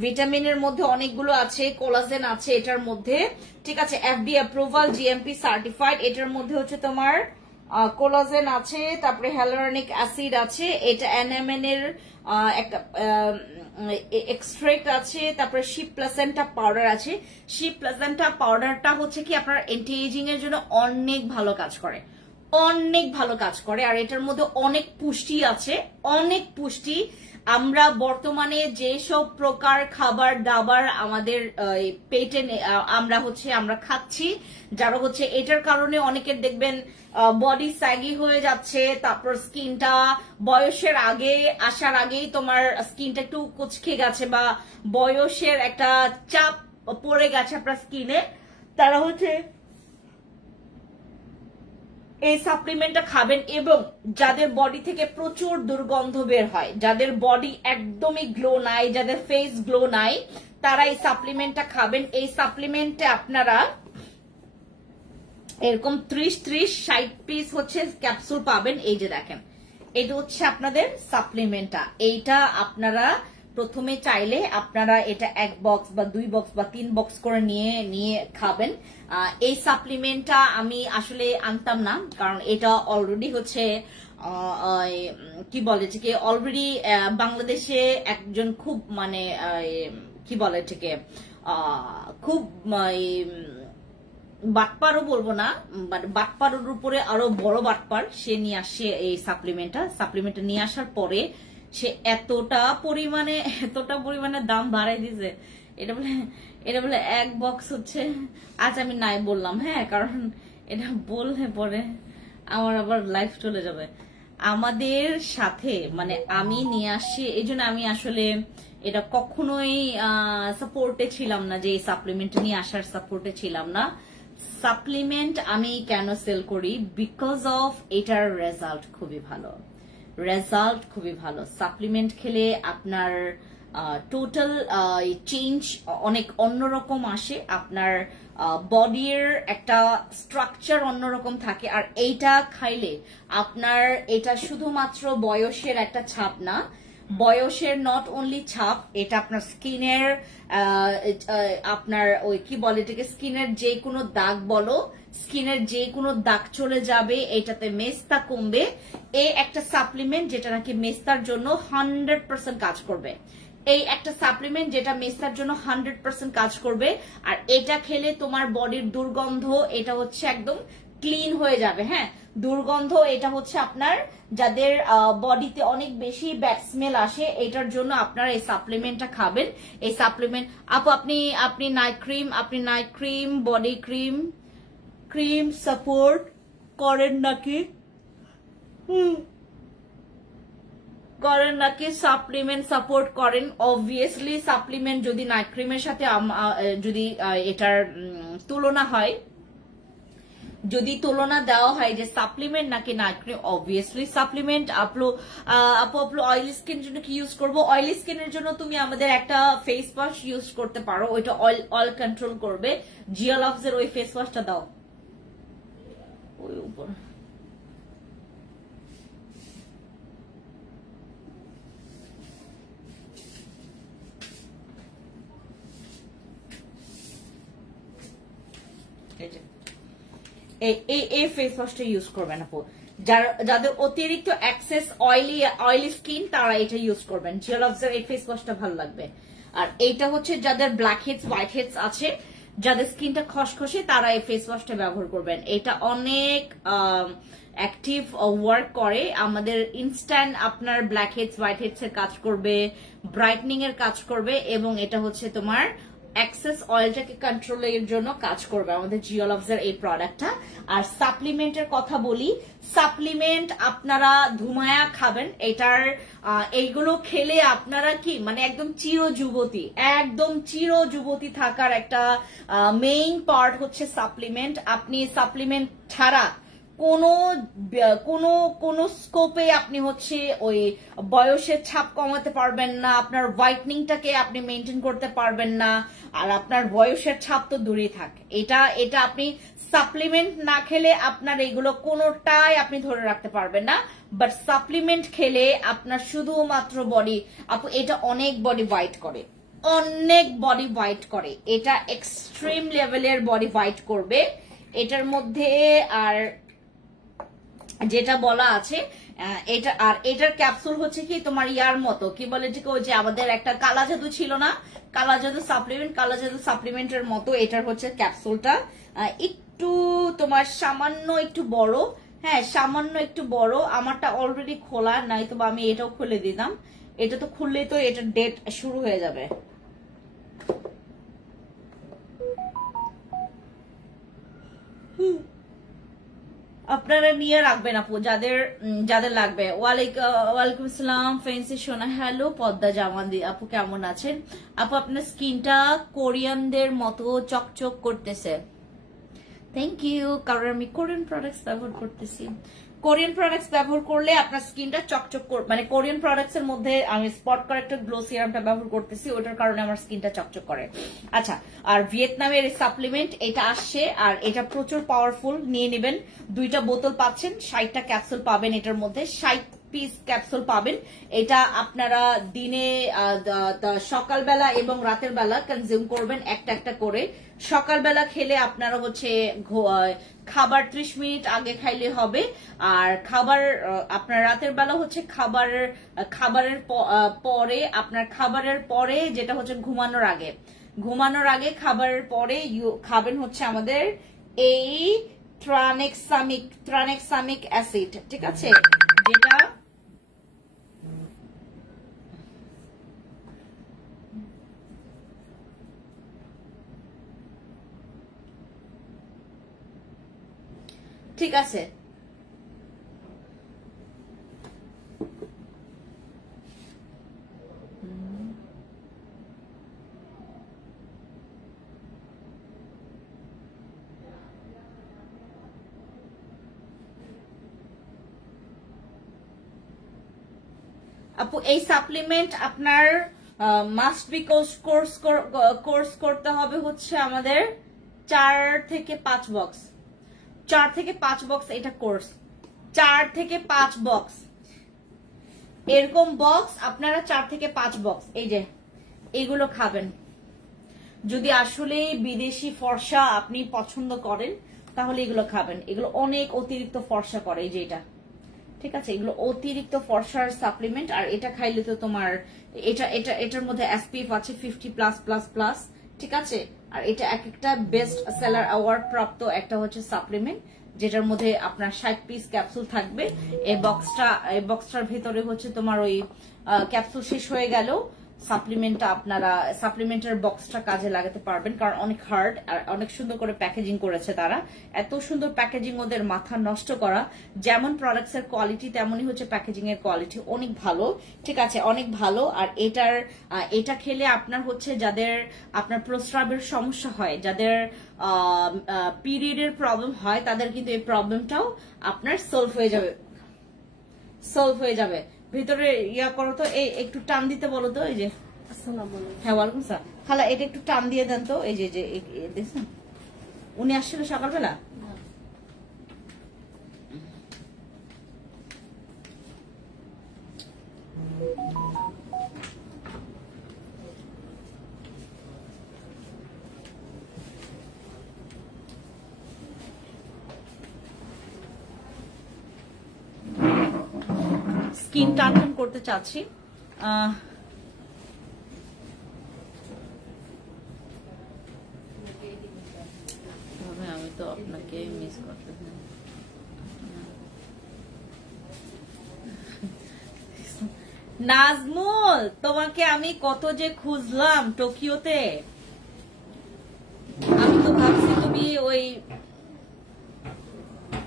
ভিটামিনের মধ্যে অনেকগুলো আছে, কোলাজেন আছে এটার মধ্যে, ঠিক আছে, এফডি অ্যাপ্রুভাল, জিএমপি সার্টিফাইড। এটার মধ্যে হচ্ছে তোমার কোলাজেন আছে, তারপরে হ্যালোরনিক অ্যাসিড আছে, এটা এনএমএন এর একটা এক্সট্রাক্ট আছে, তারপরে শিপ প্লাসেন্টা পাউডার আছে। শিপ প্লাসেন্টা পাউডারটা হচ্ছে কি আপনার এন্টি এজিং এর জন্য অনেক ভালো কাজ করে, অনেক ভালো কাজ করে। আর এটার মধ্যে অনেক পুষ্টি আছে, অনেক পুষ্টি। আমরা বর্তমানে যেসব প্রকার খাবার দাবার আমাদের পেটে আমরা খাচ্ছি, যারা হচ্ছে এটার কারণে অনেকের দেখবেন বডি স্যাগি হয়ে যাচ্ছে, তারপর স্কিনটা বয়সের আগে আসার আগেই তোমার স্কিনটা একটু কুচকে গেছে, বা বয়সের একটা চাপ পড়ে গেছে আপনার স্কিনে, তারা হচ্ছে এই সাপ্লিমেন্টটা খাবেন। এবং যাদের বডি থেকে প্রচুর দুর্গন্ধ বের হয়, যাদের বডি একদমই গ্লো নাই, যাদের ফেস গ্লো নাই, তারা এই সাপ্লিমেন্টটা খাবেন। এই সাপ্লিমেন্টে আপনারা এরকম 30-60 পিস হচ্ছে ক্যাপসুল পাবেন। এই যে দেখেন, এটা হচ্ছে আপনাদের সাপ্লিমেন্টটা। এইটা আপনারা প্রথমে চাইলে আপনারা এটা 1 বক্স বা 2 বক্স বা 3 বক্স করে নিয়ে খাবেন। এই সাপ্লিমেন্টটা আমি আসলে আনতাম না, কারণ এটা অলরেডি হচ্ছে কি বলে এটাকে, অলরেডি বাংলাদেশে একজন খুব মানে কি বলে এটাকে, খুব বাটপারও বলবো না, বাট বাটপারের উপরে আরো বড় বাটপার, সে নিয়ে আসে এই সাপ্লিমেন্টটা নিয়ে আসার পরে সে এতটা পরিমাণে দাম বাড়াই দিয়েছে, এটা বলে এক বক্স হচ্ছে। আজ আমি নাই বললাম, হ্যাঁ, কারণ এটা বললে পরে আমার আবার লাইফ চলে যাবে। আমাদের সাথে মানে আমি নিয়ে আসছি, এই জন্য আমি আসলে এটা কখনোই সাপোর্টে ছিলাম না, যে এই সাপ্লিমেন্ট নিয়ে আসার সাপোর্টে ছিলাম না। সাপ্লিমেন্ট আমি কেন সেল করি, বিকজ অফ এটার রেজাল্ট খুবই ভালো, রেজাল্ট খুবই ভালো। সাপ্লিমেন্ট খেলে আপনার টোটাল চেঞ্জ অনেক অন্যরকম আসে, আপনার বডির একটা স্ট্রাকচার অন্যরকম থাকে। আর এইটা খাইলে আপনার, এটা শুধুমাত্র বয়সের একটা ছাপ না, বয়সের নট অনলি ছাপ, এটা আপনার স্কিনের আপনার ওই কি বলে এটাকে, স্কিনের যে কোনো দাগ বলো, স্কিনের যে কোনো দাগ চলে যাবে, এটাতে মেস্তা কমবে। এই একটা সাপ্লিমেন্ট যেটা নাকি মেস্তার জন্য 100% কাজ করবে, এই একটা সাপ্লিমেন্ট যেটা মেস্তার জন্য 100% কাজ করবে। আর এটা খেলে তোমার বডির দুর্গন্ধ এটা হচ্ছে একদম ক্লিন হয়ে যাবে। হ্যাঁ, দুর্গন্ধ এটা হচ্ছে আপনার যাদের বডিতে অনেক বেশি ব্যাড স্মেল আসে, এটার জন্য আপনারা এই সাপ্লিমেন্টটা খাবেন। এই সাপ্লিমেন্ট আপনি night cream body cream support করেন নাকি, সাপ্লিমেন্ট সাপোর্ট করেন? অবভিয়াসলি সাপ্লিমেন্ট যদি নাইট ক্রিমের সাথে যদি এটার তুলনা হয়, যদি তুলনা দেওয়া হয় যে সাপ্লিমেন্ট নাকি নাইট ক্রিম, অবভিয়াসলি সাপ্লিমেন্ট। আপু অয়েলি স্কিনের জন্য কি ইউজ করবো? অয়েলি স্কিনের জন্য তুমি আমাদের একটা ফেস ওয়াশ ইউজ করতে পারো, ওইটা অয়েল কন্ট্রোল করবে। জিয়া লাভসের ওই ফেস ওয়াশটা দাও ওই উপর। এই ফেস ওয়াশটা ইউজ করবেন আপু, যাদের অতিরিক্ত এক্সেস অয়েলি স্কিন তারা এটা ইউজ করবেন। জিয়া লাভসের এই ফেস ওয়াশটা ভালো লাগবে। আর এইটা হচ্ছে যাদের ব্ল্যাক হেডস হোয়াইট হেডস আছে, যাদের স্কিনটা খসখসে, তারা এই ফেস ওয়াশটা ব্যবহার করবেন। এটা অনেক অ্যাক্টিভ ওয়ার্ক করে, আমাদের ইনস্ট্যান্ট আপনার ব্ল্যাক হেডস হোয়াইট হেডস এর কাজ করবে, ব্রাইটনিং এর কাজ করবে, এবং এটা হচ্ছে তোমার এক্সেস অয়েলটাকে কন্ট্রোলের জন্য কাজ করবে আমাদের জিয়া লাভসের এই প্রোডাক্টটা। আর সাপ্লিমেন্টের কথা বলি, সাপ্লিমেন্ট আপনারা ধুমায়া খাবেন। এটার এইগুলো খেলে আপনারা কি মানে একদম চির যুবতী থাকার একটা মেইন পার্ট হচ্ছে সাপ্লিমেন্ট। আপনি সাপ্লিমেন্ট ছাড়া কোন স্কোপে আপনি হচ্ছে ওই বয়সের ছাপ কমাতে পারবেন না, আপনার হোয়াইটনিংটাকে আপনি মেনটেন করতে পারবেন না, আর আপনার বয়সের ছাপ তো দূরেই থাকে। এটা আপনি সাপ্লিমেন্ট না খেলে আপনার এগুলো কোনোটাই আপনি ধরে রাখতে পারবেন না। বাট সাপ্লিমেন্ট খেলে আপনার শুধুমাত্র বডি, আপু এটা অনেক বডি হোয়াইট করে, এটা এক্সট্রিম লেভেলের বডি হোয়াইট করবে এটার মধ্যে। আর যেটা বলা আছে এটা, আর এটার ক্যাপসুল হচ্ছে কি তোমার ইয়ার মতো, কি বলে যে আমাদের একটা কালা জাদু ছিল না, কালা জাদু সাপ্লিমেন্টের মতো এটার হচ্ছে ক্যাপসুলটা। একটু তোমার সামান্য একটু বড়, হ্যাঁ সামান্য একটু বড়। আমারটা অলরেডি খোলা, নাই তো আমি এটাও খুলে দিতাম। এটা তো খুললেই তো এটার ডেট শুরু হয়ে যাবে। আপনারা নিয়ে রাখবেন আপু, যাদের লাগবে। ওয়ালাইকুম আসসালাম ফেন্সি সোনা, হ্যালো পদ্মা জামাদি আপু, কেমন আছেন আপু? আপনার স্কিনটা কোরিয়ানদের মতো চকচক করতেছে। থ্যাংক ইউ, কারণ আমি কোরিয়ান প্রোডাক্টস ব্যবহার করতেছি। কোরিয়ান প্রোডাক্টস ব্যবহার করলে আপনার স্কিনটা চকচক মানে কোরিয়ান প্রোডাক্টস এর মধ্যে আমি স্পট কারেক্টর গ্লো সিরামটা ব্যবহার করতেছি, ওটার কারণে আমার স্কিনটা চকচক করে। আচ্ছা, আর ভিয়েতনামের এই সাপ্লিমেন্ট এটা আসছে, আর এটা প্রচুর পাওয়ারফুল, নিয়ে নেবেন। 2টা বোতল পাচ্ছেন, 60টা ক্যাপসুল পাবেন, এটার মধ্যে 60 পিস ক্যাপসুল পাবেন। এটা আপনারা দিনে সকালবেলা এবং রাতের বেলা কনজিউম করবেন একটা একটা করে। সকালবেলা খেলে আপনারা হচ্ছে খাবার 30 মিনিট আগে খাইলে হবে, আর খাবার আপনার রাতের বেলা হচ্ছে খাবারের পরে, আপনার খাবারের পরে যেটা হচ্ছে ঘুমানোর আগে খাবারের পরে খাবেন হচ্ছে আমাদের এই ট্রানেক্সামিক অ্যাসিড, ঠিক আছে, যেটা ঠিক আছে, আপু এই সাপ্লিমেন্ট আপনার মাস্ট বি কোর্স করতে হবে হচ্ছে আমাদের 4 থেকে 5 বক্স, 4 থেকে 5 বক্স এটা কোর্স, 4 থেকে 5 বক্স এরকম বক্স আপনারা 4 থেকে 5 বক্স এই যে এগুলো খাবেন। যদি আসলে বিদেশি ফর্সা আপনি পছন্দ করেন তাহলে এগুলো খাবেন, এগুলো অনেক অতিরিক্ত ফর্সা করে, এই যে এটা, ঠিক আছে, এগুলো অতিরিক্ত ফর্সার সাপ্লিমেন্ট। আর এটা খাইলে তো তোমার এটার মধ্যে এসপিএফ আছে 50+++, ঠিক আছে। আর এটা এক একটা বেস্ট সেলার অ্যাওয়ার্ড প্রাপ্ত একটা হচ্ছে সাপ্লিমেন্ট, যেটার মধ্যে আপনার 60 পিস ক্যাপসুল থাকবে। এই বক্সটার ভিতরে হচ্ছে তোমার ওই ক্যাপসুল শেষ হয়ে গেল, সাপ্লিমেন্টের বক্সটা কাজে লাগাতে পারবেন, কারণ অনেক হার্ড আর অনেক সুন্দর করে প্যাকেজিং করেছে তারা। এত সুন্দর প্যাকেজিং, ওদের মাথা নষ্ট করা। যেমন প্রোডাক্টস এর কোয়ালিটি তেমনই হচ্ছে প্যাকেজিং এর কোয়ালিটি, অনেক ভালো, ঠিক আছে, অনেক ভালো। আর এটা খেলে আপনার হচ্ছে যাদের আপনার প্রস্রাবের সমস্যা হয়, যাদের পিরিয়ডের প্রবলেম হয়, তাদের কিন্তু এই প্রবলেমটাও আপনার সলভ হয়ে যাবে। ভিতরে ইয়া করো তো, এই একটু টান দিতে বলো তো, এই যে হ্যাঁ ওয়ালাইকুম আসসালাম খালা, এটা একটু টান দিয়ে দেন তো। এই যে দেখছেন উনি আসছিল সকালবেলা, স্কিন টান করতে চাচ্ছি। আমি তো আপনাকে মিস করতে নাজমুল, তোমাকে আমি কত যে খুঁজলাম টোকিওতে, আমি তো ভাবছি তুমি ওই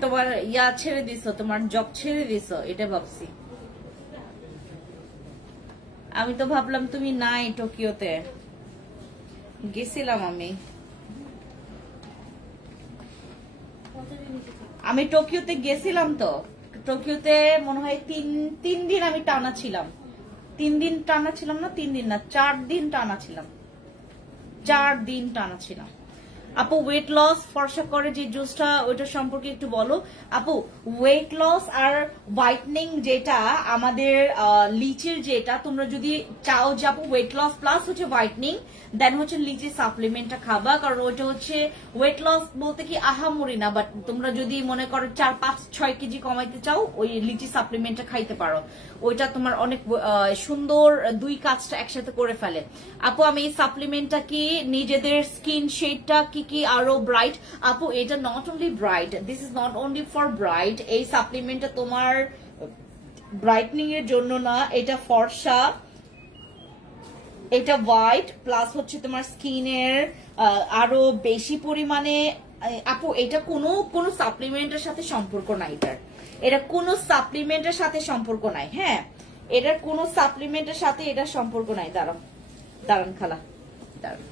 তোমার ইয়া ছেড়ে দিছো, তোমার জব ছেড়ে দিছো, এটা ভাবছি। আমি তো ভাবলাম তুমি নাই টোকিওতে, গেছিলাম আমি টোকিওতে গেছিলাম তো। টোকিওতে মনে হয় তিন দিন আমি টানা ছিলাম, 3 দিন টানা ছিলাম না, 3 দিন না 4 দিন টানা ছিলাম, 4 দিন টানা ছিলাম। আপু ওয়েট লস ফর্সা করে যে জুসটা, ওইটা সম্পর্কে একটু বলো আপু। ওয়েট লস আর হোয়াইটনিং যেটা আমাদের লিচির, যেটা তোমরা যদি চাও যে আপু ওয়েট লস প্লাস হচ্ছে হোয়াইটনিং, দেন হচ্ছে লিচির সাপ্লিমেন্টটা খাবা, কারণ ওইটা হচ্ছে ওয়েট লস বলতে কি আহামরি না, বাট তোমরা যদি মনে করো 4-5-6 কেজি কমাইতে চাও, ওই লিচি সাপ্লিমেন্টটা খাইতে পারো, ওইটা তোমার অনেক সুন্দর 2 কাজটা একসাথে করে ফেলে। আপু আমি এই সাপ্লিমেন্টটা কি নিজেদের স্কিন শেডটা কি আরো ব্রাইট, আপু এটা not only bright, this is not only for bright, এই সাপ্লিমেন্টটা তোমার ব্রাইটনিং এর জন্য না, এটা ফর্সা, এটা হোয়াইট প্লাস হচ্ছে তোমার স্কিনের আরো বেশি পরিমাণে। আপু এটা কোনো সাপ্লিমেন্টের সাথে সম্পর্ক নাই, এটা কোনো সাপ্লিমেন্টের সাথে সম্পর্ক নাই, হ্যাঁ এটার কোনো সাপ্লিমেন্টের সাথে এটা সম্পর্ক নাই। দাঁড়ান খালা,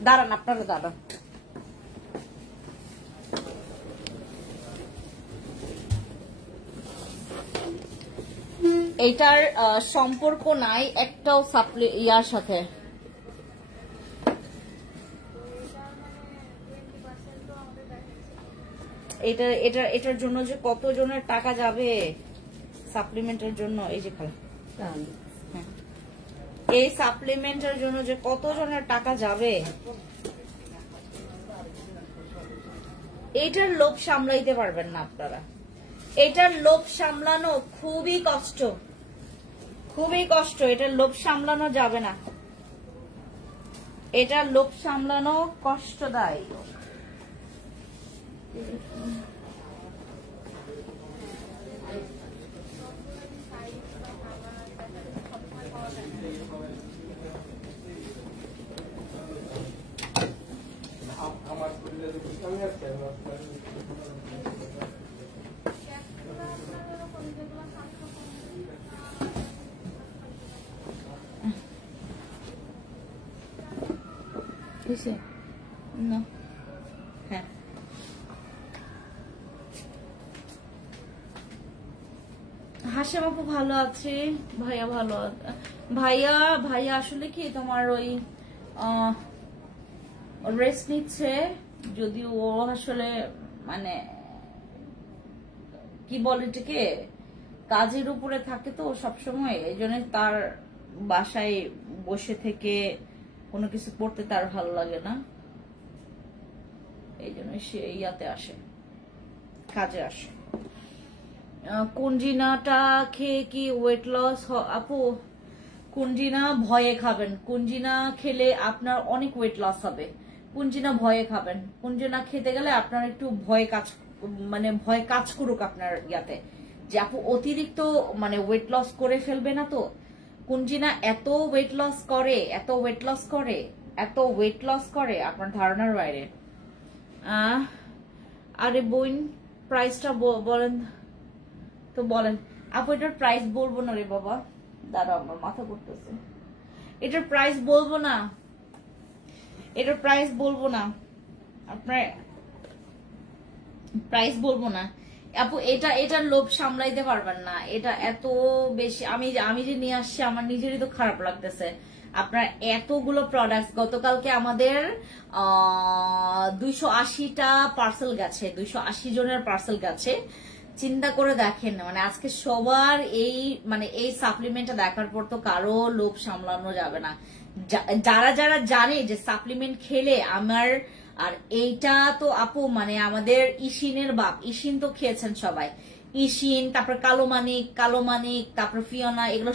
দাঁড়ান আপনারা দাঁড়ান। এটার সম্পর্ক নাই একটাও ইয়ার সাথে। এটার জন্য যে কত জনের টাকা যাবে সাপ্লিমেন্টের জন্য, এই যে খালা এই সাপ্লিমেন্টের জন্য যে কত জনের টাকা যাবে, এটার লোভ সামলাইতে পারবেন না আপনারা। এটার লোভ সামলানো খুবই কষ্ট, এটার লোভ সামলানো যাবে না, এটার লোভ সামলানো কষ্টদায়ী। হয়েছে না? হ্যাঁ হাসিম আপু ভালো আছে, ভাইয়া ভালো ভাইয়া ভাইয়া আসলে কি তোমার ওই রেস্ট নিচ্ছে, যদিও ও আসলে মানে কি বলে এটাকে কাজের উপরে থাকে তো সবসময়, এই জন্য তার বাসায় বসে থেকে কোনো কিছু করতে তার ভালো লাগে না, এই জন্য সে ইয়াতে আসে, কাজে আসে। কুঞ্জিনাটা খেয়ে কি ওয়েট লস? আপু কুঞ্জিনা ভয়ে খাবেন, কুঞ্জিনা খেলে আপনার অনেক ওয়েট লস হবে, কুঞ্জিনা ভয়ে খাবেন, কুঞ্জিনা খেতে গেলে আপনার একটু ভয় কাজ করুক আপনার ইয়াতে, যে আপু অতিরিক্ত মানে ওয়েট লস করে ফেলবে না তো। কুঞ্জিনা এত ওয়েট লস করে, এত ওয়েট লস করে, এত ওয়েট লস করে আপনার ধারণার বাইরে। আরে বোন প্রাইসটা বলেন তো, বলেন আপু। এটার প্রাইস বলবো না রে বাবা, দাঁড়া আমার মাথা করতেছে, এটার প্রাইস বলবো না, এটার প্রাইস বলবো না, আপনার প্রাইস বলবো না আপু। এটার লোভ সামলাইতে পারবেন না, এটা এত বেশি। আমি যে নিয়ে আসছি আমার নিজেরই তো খারাপ লাগতেছে। আপনার এতগুলো প্রোডাক্ট, গতকালকে আমাদের 280টা পার্সেল গেছে, 280 জনের পার্সেল গেছে। চিন্তা করে দেখেন, মানে আজকে সবার এই সাপ্লিমেন্টটা দেখার পর তো কারো লোভ সামলানো যাবে না। যারা যারা জানে যে সাপ্লিমেন্ট খেলে আমার, আর এইটা তো আপু মানে আমাদের ইশিনের বাপ, ইশিন তো খেয়েছেন সবাই, ইশিন, তারপর কালো মানিক, তারপর ফিওনা, এগুলো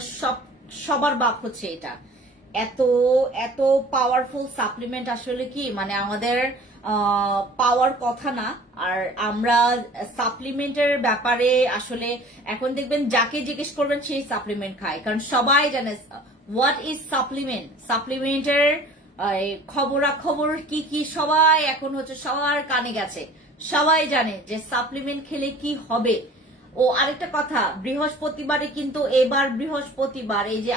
সবার বাপ হচ্ছে এটা। এত এত পাওয়ারফুল সাপ্লিমেন্ট আসলে কি মানে আমাদের পাওয়ার কথা না। আর আমরা সাপ্লিমেন্টের ব্যাপারে আসলে এখন দেখবেন যাকে জিজ্ঞেস করবেন সেই সাপ্লিমেন্ট খায়, কারণ সবাই জানে হোয়াট ইজ সাপ্লিমেন্ট, সাপ্লিমেন্টের খবরাখবর কি কি সবাই এখন হচ্ছে সবার কানে গেছে, সবাই জানে যে সাপ্লিমেন্ট খেলে কি হবে। ও আরেকটা কথা, বৃহস্পতিবারে কিন্তু এবার বৃহস্পতিবার এই যে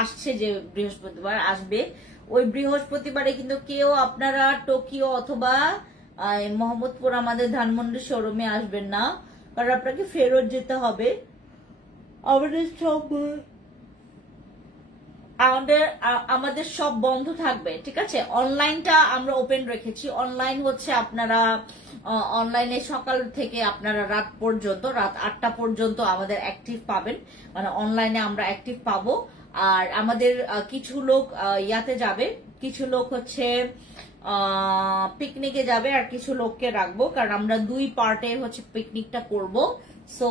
আসছে, যে বৃহস্পতিবার আসবে, ওই বৃহস্পতিবারে কিন্তু কেউ আপনারা টোকিও অথবা মোহাম্মদপুর আমাদের ধানমন্ডি শোরুমে আসবেন না, কারণ আপনাকে ফেরত যেতে হবে। আমাদের সব বন্ধ থাকবে, ঠিক আছে। অনলাইনটা আমরা ওপেন রেখেছি, অনলাইন হচ্ছে আপনারা অনলাইনে সকাল থেকে আপনারা রাত পর্যন্ত, রাত 8টা পর্যন্ত আমাদের অ্যাক্টিভ পাবেন, মানে অনলাইনে আমরা অ্যাক্টিভ পাবো। আর আমাদের কিছু লোক ইয়াতে যাবে, কিছু লোক হচ্ছে পিকনিকে যাবে, আর কিছু লোককে রাখবো, কারণ আমরা 2 পার্টে হচ্ছে পিকনিকটা করব। সো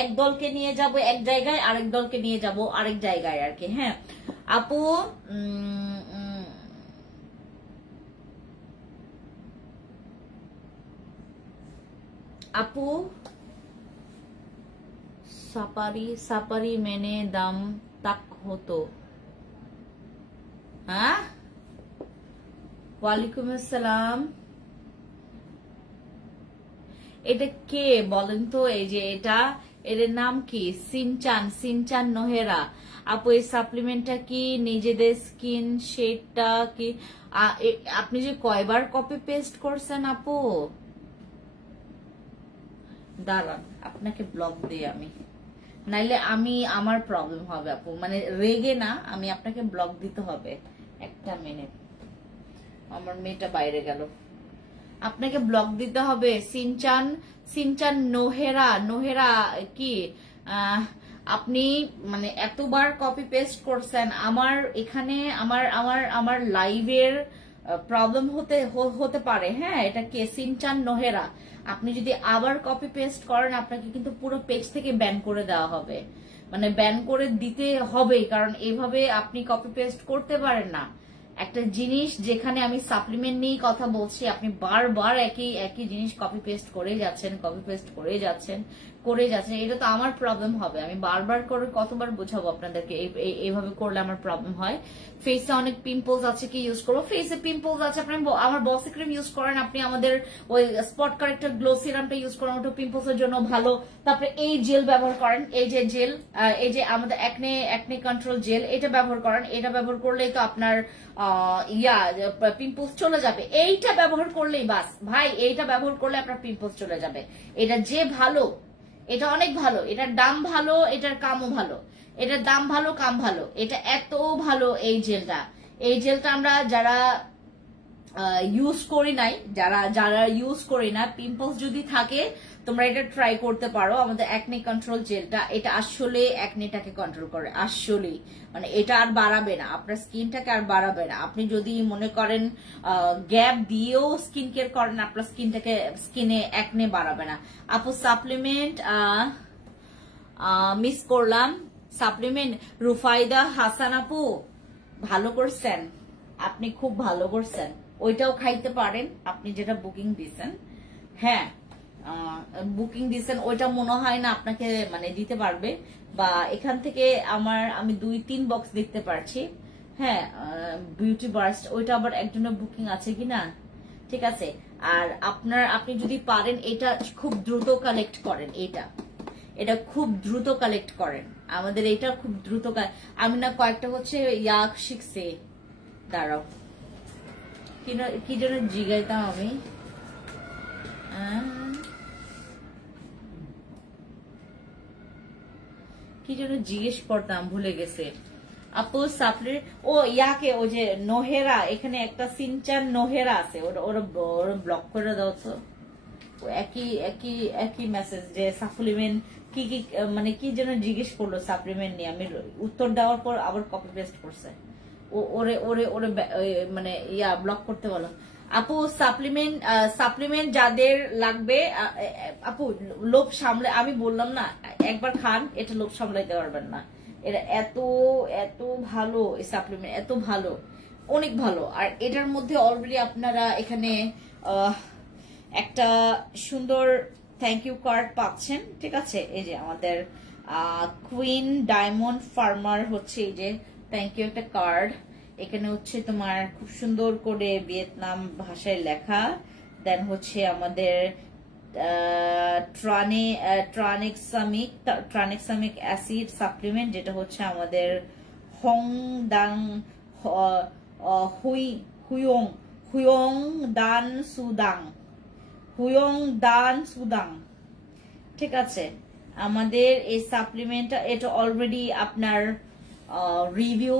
এক দলকে নিয়ে যাব এক জায়গায়, আরেক দলকে নিয়ে যাব আরেক জায়গায় আর কি। হ্যাঁ আপু আপু সাপারি মেনে দাম তাক হতো। হ্যাঁ ওয়ালাইকুম আসসালাম। এটা কে বলেন তো? এই যে এর নাম কি? সিনচান নোহেরা। আপু এই সাপ্লিমেন্টটা কি নিজেদের স্কিন শেডটা কি? আপনি যে কয়বার কপি পেস্ট করছেন আপু? দাঁড়ান আপনাকে ব্লক দিই আমি, নাইলে আমার প্রবলেম হবে আপু, মানে রেগে না, আমি আপনাকে ব্লক দিতে হবে। একটা মিনিট, আমার মেয়েটা বাইরে গেল, আপনাকে ব্লক দিতে হবে। সিনচান নোহেরা কি আপনি মানে এতবার কপি পেস্ট করছেন, আমার এখানে আমার লাইভের প্রবলেম হতে পারে। হ্যাঁ এটা কে? সিনচান নোহেরা। আপনি যদি আবার কপি পেস্ট করেন আপনাকে কিন্তু পুরো পেজ থেকে ব্যান করে দেওয়া হবে, মানে ব্যান করে দিতে হবে, কারণ এইভাবে আপনি কপি পেস্ট করতে পারেন না। একটা জিনিস যেখানে আমি সাপ্লিমেন্ট নিয়ে কথা বলছি, আপনি বারবার একই জিনিস কপি পেস্ট করে যাচ্ছেন, করে যাচ্ছেন, এটা তো আমার প্রবলেম হবে। আমি বারবার করে কতবার বোঝাবো আপনাদেরকে, এইভাবে করলে আমার প্রবলেম হয়। ফেসে অনেক পিম্পলস আছে, কি ইউজ করবো? ফেসে পিম্পলস আছে, আপনি আমার বসি ক্রিম ইউজ করেন, আপনি আমাদের ওই স্পট কারেক্টর গ্লো সিরামটা ইউজ করেন, ওটা পিম্পলস এর জন্য ভালো। তারপরে এই জেল ব্যবহার করেন, এই যে জেল, এই যে আমাদের একনে কন্ট্রোল জেল, এটা ব্যবহার করেন। এটা ব্যবহার করলেই তো আপনার পিম্পলস চলে যাবে। এইটা ব্যবহার করলেই বাস ভাই, এইটা ব্যবহার করলে আপনার পিম্পলস চলে যাবে। এটা যে ভালো, এটা অনেক ভালো, এটার দাম ভালো, এটার কামও ভালো, এটার দাম ভালো, কাম ভালো, এটা এত ভালো। এই জেলটা আমরা যারা ইউজ করি নাই, যারা ইউজ করি না, পিম্পলস যদি থাকে তোমরা এটা ট্রাই করতে পারো। আমাদের অ্যাকনে কন্ট্রোল জেলটা, এটা আসলে অ্যাকনেটাকে কন্ট্রোল করে, আসলে মানে এটা আর বাড়াবে না আপনার স্কিনটাকে, আর বাড়াবে না। আপনি যদি মনে করেন গ্যাপ দিয়েও স্কিন কেয়ার করেন, আপনার স্কিনে অ্যাকনে বাড়াবে না। আপু সাপ্লিমেন্ট মিস করলাম, সাপ্লিমেন্ট রুফাইদা হাসান আপু ভালো করছেন, আপনি খুব ভালো করছেন। ওইটাও খাইতে পারেন আপনি যেটা বুকিং দিয়েছেন। হ্যাঁ বুকিং দিয়েছেন, ওইটা মনে হয় না আপনাকে মানে দিতে পারবে, বা এখান থেকে আমি 2-3 বক্স দেখতে পারছি। হ্যাঁ বিউটি বার্স্ট, ওইটা আবার একজনের বুকিং আছে কিনা, ঠিক আছে। আর আপনি যদি পারেন এটা খুব দ্রুত কালেক্ট করেন, এটা খুব দ্রুত কালেক্ট করেন, আমাদের এটা খুব দ্রুত। আমি না কয়েকটা হচ্ছে শিখছে, দাঁড়াও কি জন্য জিগাইতাম আমি, কি জন্য জিজ্ঞেস করতাম ভুলে গেছে। আপু সাপ্লি ও ওই যে নোহেরা, এখানে একটা সিনচান নোহেরা আছে, ওরা ব্লক করে দাও তো। একই মেসেজ যে সাপ্লিমেন্ট কি মানে কি যেন জিজ্ঞেস করলো সাপ্লিমেন্ট নিয়ে, আমি উত্তর দেওয়ার পর আবার কপি পেস্ট করছে। ওরে ওরে ওরে মানে ব্লক করতে বলো। আপু সাপ্লিমেন্ট যাদের লাগবে, আপু লোভ সামলে, আমি বললাম না একবার খান, এটা লোভ সামলাইতে পারবেন না। এটা এত এত ভালো, এই সাপ্লিমেন্ট এত ভালো, অনেক ভালো। আর এটার মধ্যে অলরেডি আপনারা এখানে একটা সুন্দর থ্যাংক ইউ কার্ড পাচ্ছেন, ঠিক আছে। এই যে আমাদের কুইন ডায়মন্ড ফার্মার হচ্ছে এই যে থ্যাংক ইউ একটা কার্ড, এখানে হচ্ছে তোমার খুব সুন্দর করে ভিয়েতনাম ভাষায় লেখা। দেন হচ্ছে আমাদের ট্রানেক্সামিক অ্যাসিড সাপ্লিমেন্ট, যেটা হচ্ছে আমাদের হুয়ং দান সুদাং, ঠিক আছে। আমাদের এই সাপ্লিমেন্টটা এটা অলরেডি আপনার রিভিউ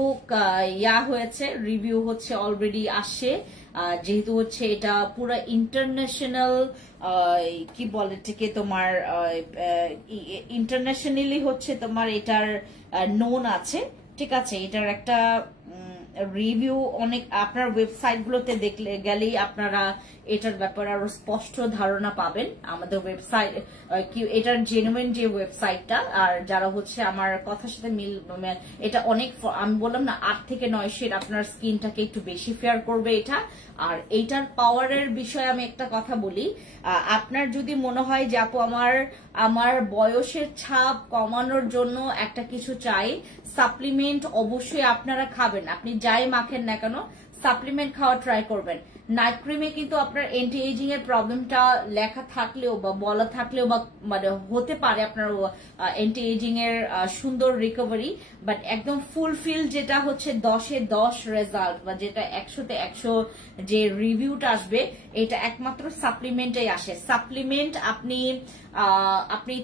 হয়েছে, রিভিউ হচ্ছে অলরেডি আসছে, যেহেতু হচ্ছে এটা পুরো ইন্টারন্যাশনাল কি বলে থেকে তোমার ইন্টারন্যাশনালি হচ্ছে তোমার এটার নোন আছে, ঠিক আছে। এটার একটা রিভিউ অনেক আপনার ওয়েবসাইট গুলোতে দেখলে গেলেই আপনারা এটার ব্যাপারে আরো স্পষ্ট ধারণা পাবেন। আমাদের ওয়েবসাইট কি এটার জেনুইন যে ওয়েবসাইটটা, আর যারা হচ্ছে আমার কথার সাথে মিল, এটা অনেক আমি বললাম না 8 থেকে 9 শেড আপনার স্কিনটাকে একটু বেশি ফেয়ার করবে এটা। আর এইটার পাওয়ারের বিষয়ে আমি একটা কথা বলি, আপনার যদি মনে হয় যে আপু আমার বয়সের ছাপ কমানোর জন্য একটা কিছু চাই, সাপ্লিমেন্ট অবশ্যই আপনারা খাবেন, আপনি যাই মাখেন না কেন সাপ্লিমেন্ট খাওয়া ট্রাই করবেন। নাইট ক্রিমে কিন্তু আপনার এন্টি এজিং এর প্রবলেমটা লেখা থাকলেও বা বলা থাকলেও বা মানে হতে পারে আপনার এন্টি এজিং এর সুন্দর রিকভারি, বাট একদম ফুলফিল যেটা হচ্ছে 10-এ 10 রেজাল্ট বা যেটা 100-তে 100 যে রিভিউটা আসবে, এটা একমাত্র সাপ্লিমেন্টেই আসে। সাপ্লিমেন্ট আপনি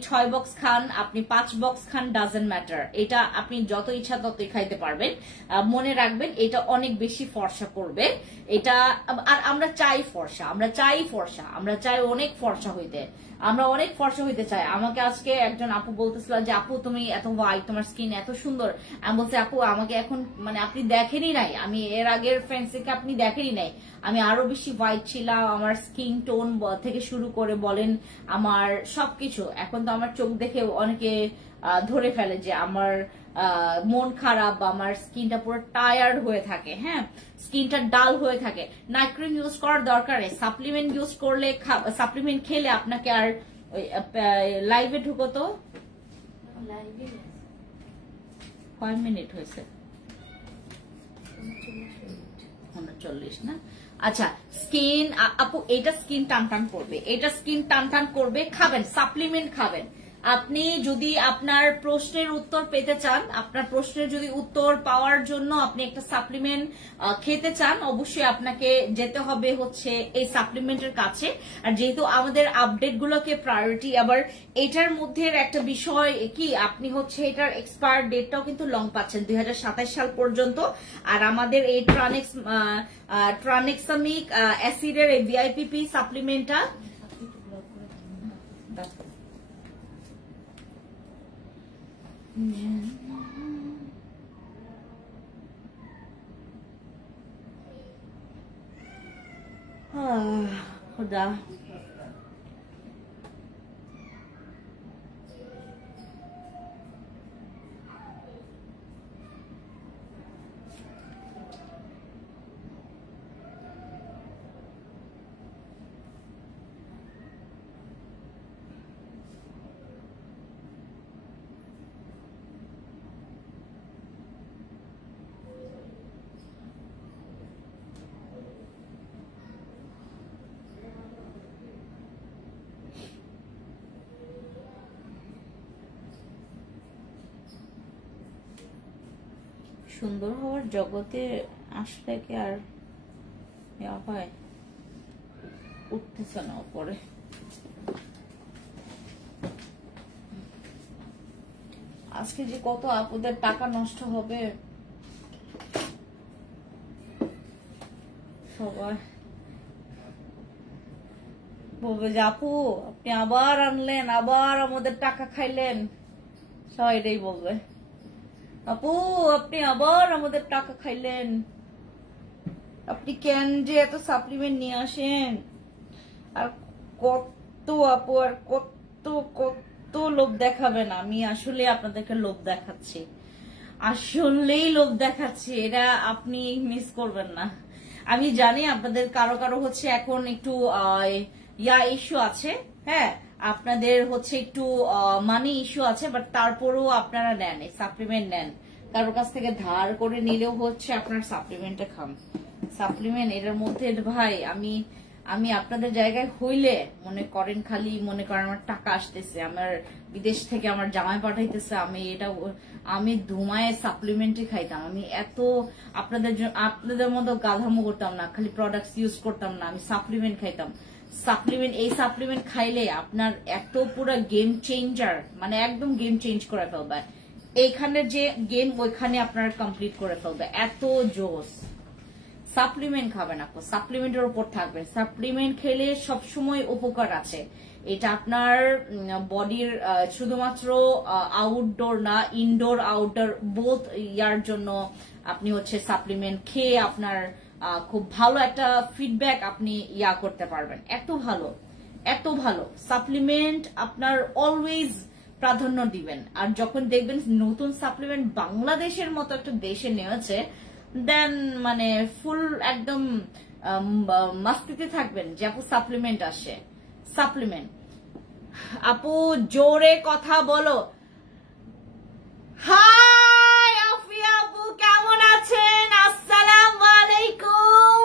6 বক্স খান, আপনি 5 বক্স খান, ডাজেন্ট ম্যাটার, এটা আপনি যত ইচ্ছা ততই খাইতে পারবেন। মনে রাখবেন এটা অনেক বেশি ফর্সা করবে এটা। আর আমরা চাই ফর্সা, আমরা চাই অনেক ফর্সা হইতে, আমরা অনেক ফর্সা হইতে চাই। আমাকে আজকে একজন আপু বলতেছিল যে আপু তুমি এত হোয়াইট, তোমার স্কিন এত সুন্দর। আমি বলছি আপু আমাকে এখন মানে আপনি দেখেনই নাই, আমি এর আগের ফ্রেন্ডসকে আপনি দেখেনই নাই, আমি আরো বেশি হোয়াইট ছিলাম, আমার স্কিন টোন থেকে শুরু করে বলেন আমার সবকিছু। এখন তো আমার চোখ দেখে অনেকে ধরে ফেলে যে আমার মন খারাপ বা আমার স্কিনটা পুরো টায়ার্ড হয়ে থাকে, হ্যাঁ স্কিনটা ডাল হয়ে থাকে। নাইট ক্রিম ইউজ করার দরকার নেই, সাপ্লিমেন্ট ইউজ করলে, সাপ্লিমেন্ট খেলে আপনাকে আর ওই লাইভে ঢুকো তো, কয় মিনিট হয়েছে? 39 না? আচ্ছা, স্কিন আপু এটা স্কিন টান করবে, এটা স্কিন টান করবে। খাবেন সাপ্লিমেন্ট খাবেন। আপনি যদি আপনার প্রশ্নের উত্তর পেতে চান, আপনার প্রশ্নের যদি উত্তর পাওয়ার জন্য আপনি একটা সাপ্লিমেন্ট খেতে চান, অবশ্যই আপনাকে যেতে হবে হচ্ছে এই সাপ্লিমেন্টের কাছে। আর যেহেতু আমাদের আপডেট গুলোকে প্রায়োরিটি, আবার এটার মধ্যে একটা বিষয় কি, আপনি হচ্ছে এটার এক্সপায়ার ডেটটাও কিন্তু লং পাচ্ছেন 2027 সাল পর্যন্ত। আর আমাদের এই ট্রানেক্সামিক অ্যাসিডের এই ভিআইপিপি সাপ্লিমেন্টটা खुदा সুন্দর হওয়ার জগতে আসলে কি আর হয়, উঠতেছে না উপরে। আজকে যে কত আপুদের টাকা নষ্ট হবে, সবাই বলবে যে আপু আপনি আবার আনলেন, আবার আমাদের টাকা খাইলেন, সবাই এটাই বলবে। আপু আপনি আবার আমাদের টাকা খাইলেন, আপনি কেন যে এত সাপ্লিমেন্ট নিয়ে আসেন, আর কত আপু আর কত কত লোভ দেখাবেন। আমি আসলে আপনাদেরকে লোভ দেখাচ্ছি, আসলেই লোভ দেখাচ্ছি, এটা আপনি মিস করবেন না। আমি জানি আপনাদের কারো কারো হচ্ছে এখন একটু ইস্যু আছে, হ্যাঁ আপনাদের হচ্ছে একটু মানি ইস্যু আছে, বাট তারপরেও আপনারা নেন, এই সাপ্লিমেন্ট নেন। কারোর কাছ থেকে ধার করে নিলেও হচ্ছে আপনার সাপ্লিমেন্টে খান। সাপ্লিমেন্ট এটার মধ্যে ভাই আমি আপনাদের জায়গায় হইলে মনে করেন, খালি মনে করেন আমার টাকা আসতেছে, আমার বিদেশ থেকে আমার জামাই পাঠাইতেছে, আমি ধুমায় সাপ্লিমেন্টই খাইতাম। আমি এত আপনাদের মতো গাধামো করতাম না, খালি প্রোডাক্টস ইউজ করতাম না, আমি সাপ্লিমেন্ট খাইতাম। সাপ্লিমেন্ট, এই সাপ্লিমেন্ট খাইলে আপনার এত পুরো গেম চেঞ্জার, মানে একদম গেম চেঞ্জ করে ফেলবে। এইখানে যে গেম ওইখানে আপনার কমপ্লিট করে ফেলবে, এত জোস। সাপ্লিমেন্ট খাবেন আপু, সাপ্লিমেন্টের উপর থাকবেন। সাপ্লিমেন্ট খেলে সবসময় উপকার আছে। এটা আপনার বডির শুধুমাত্র আউটডোর না, ইনডোর আউটডোর বোথ ইয়ার জন্য আপনি হচ্ছে সাপ্লিমেন্ট খেয়ে আপনার খুব ভালো একটা ফিডব্যাক আপনি করতে পারবেন। এত ভালো, এত ভালো সাপ্লিমেন্ট আপনার অলওয়েজ প্রাধান্য দিবেন। আর যখন দেখবেন নতুন সাপ্লিমেন্ট বাংলাদেশের মতো একটা দেশে নেওয়াছে, দেন মানে ফুল একদম মাস্তিতে থাকবেন যে আপু সাপ্লিমেন্ট আসে। সাপ্লিমেন্ট আপু জোরে কথা বলো। হাই আফিয়া আপু, কেমন আছেন? আসসালামু আলাইকুম।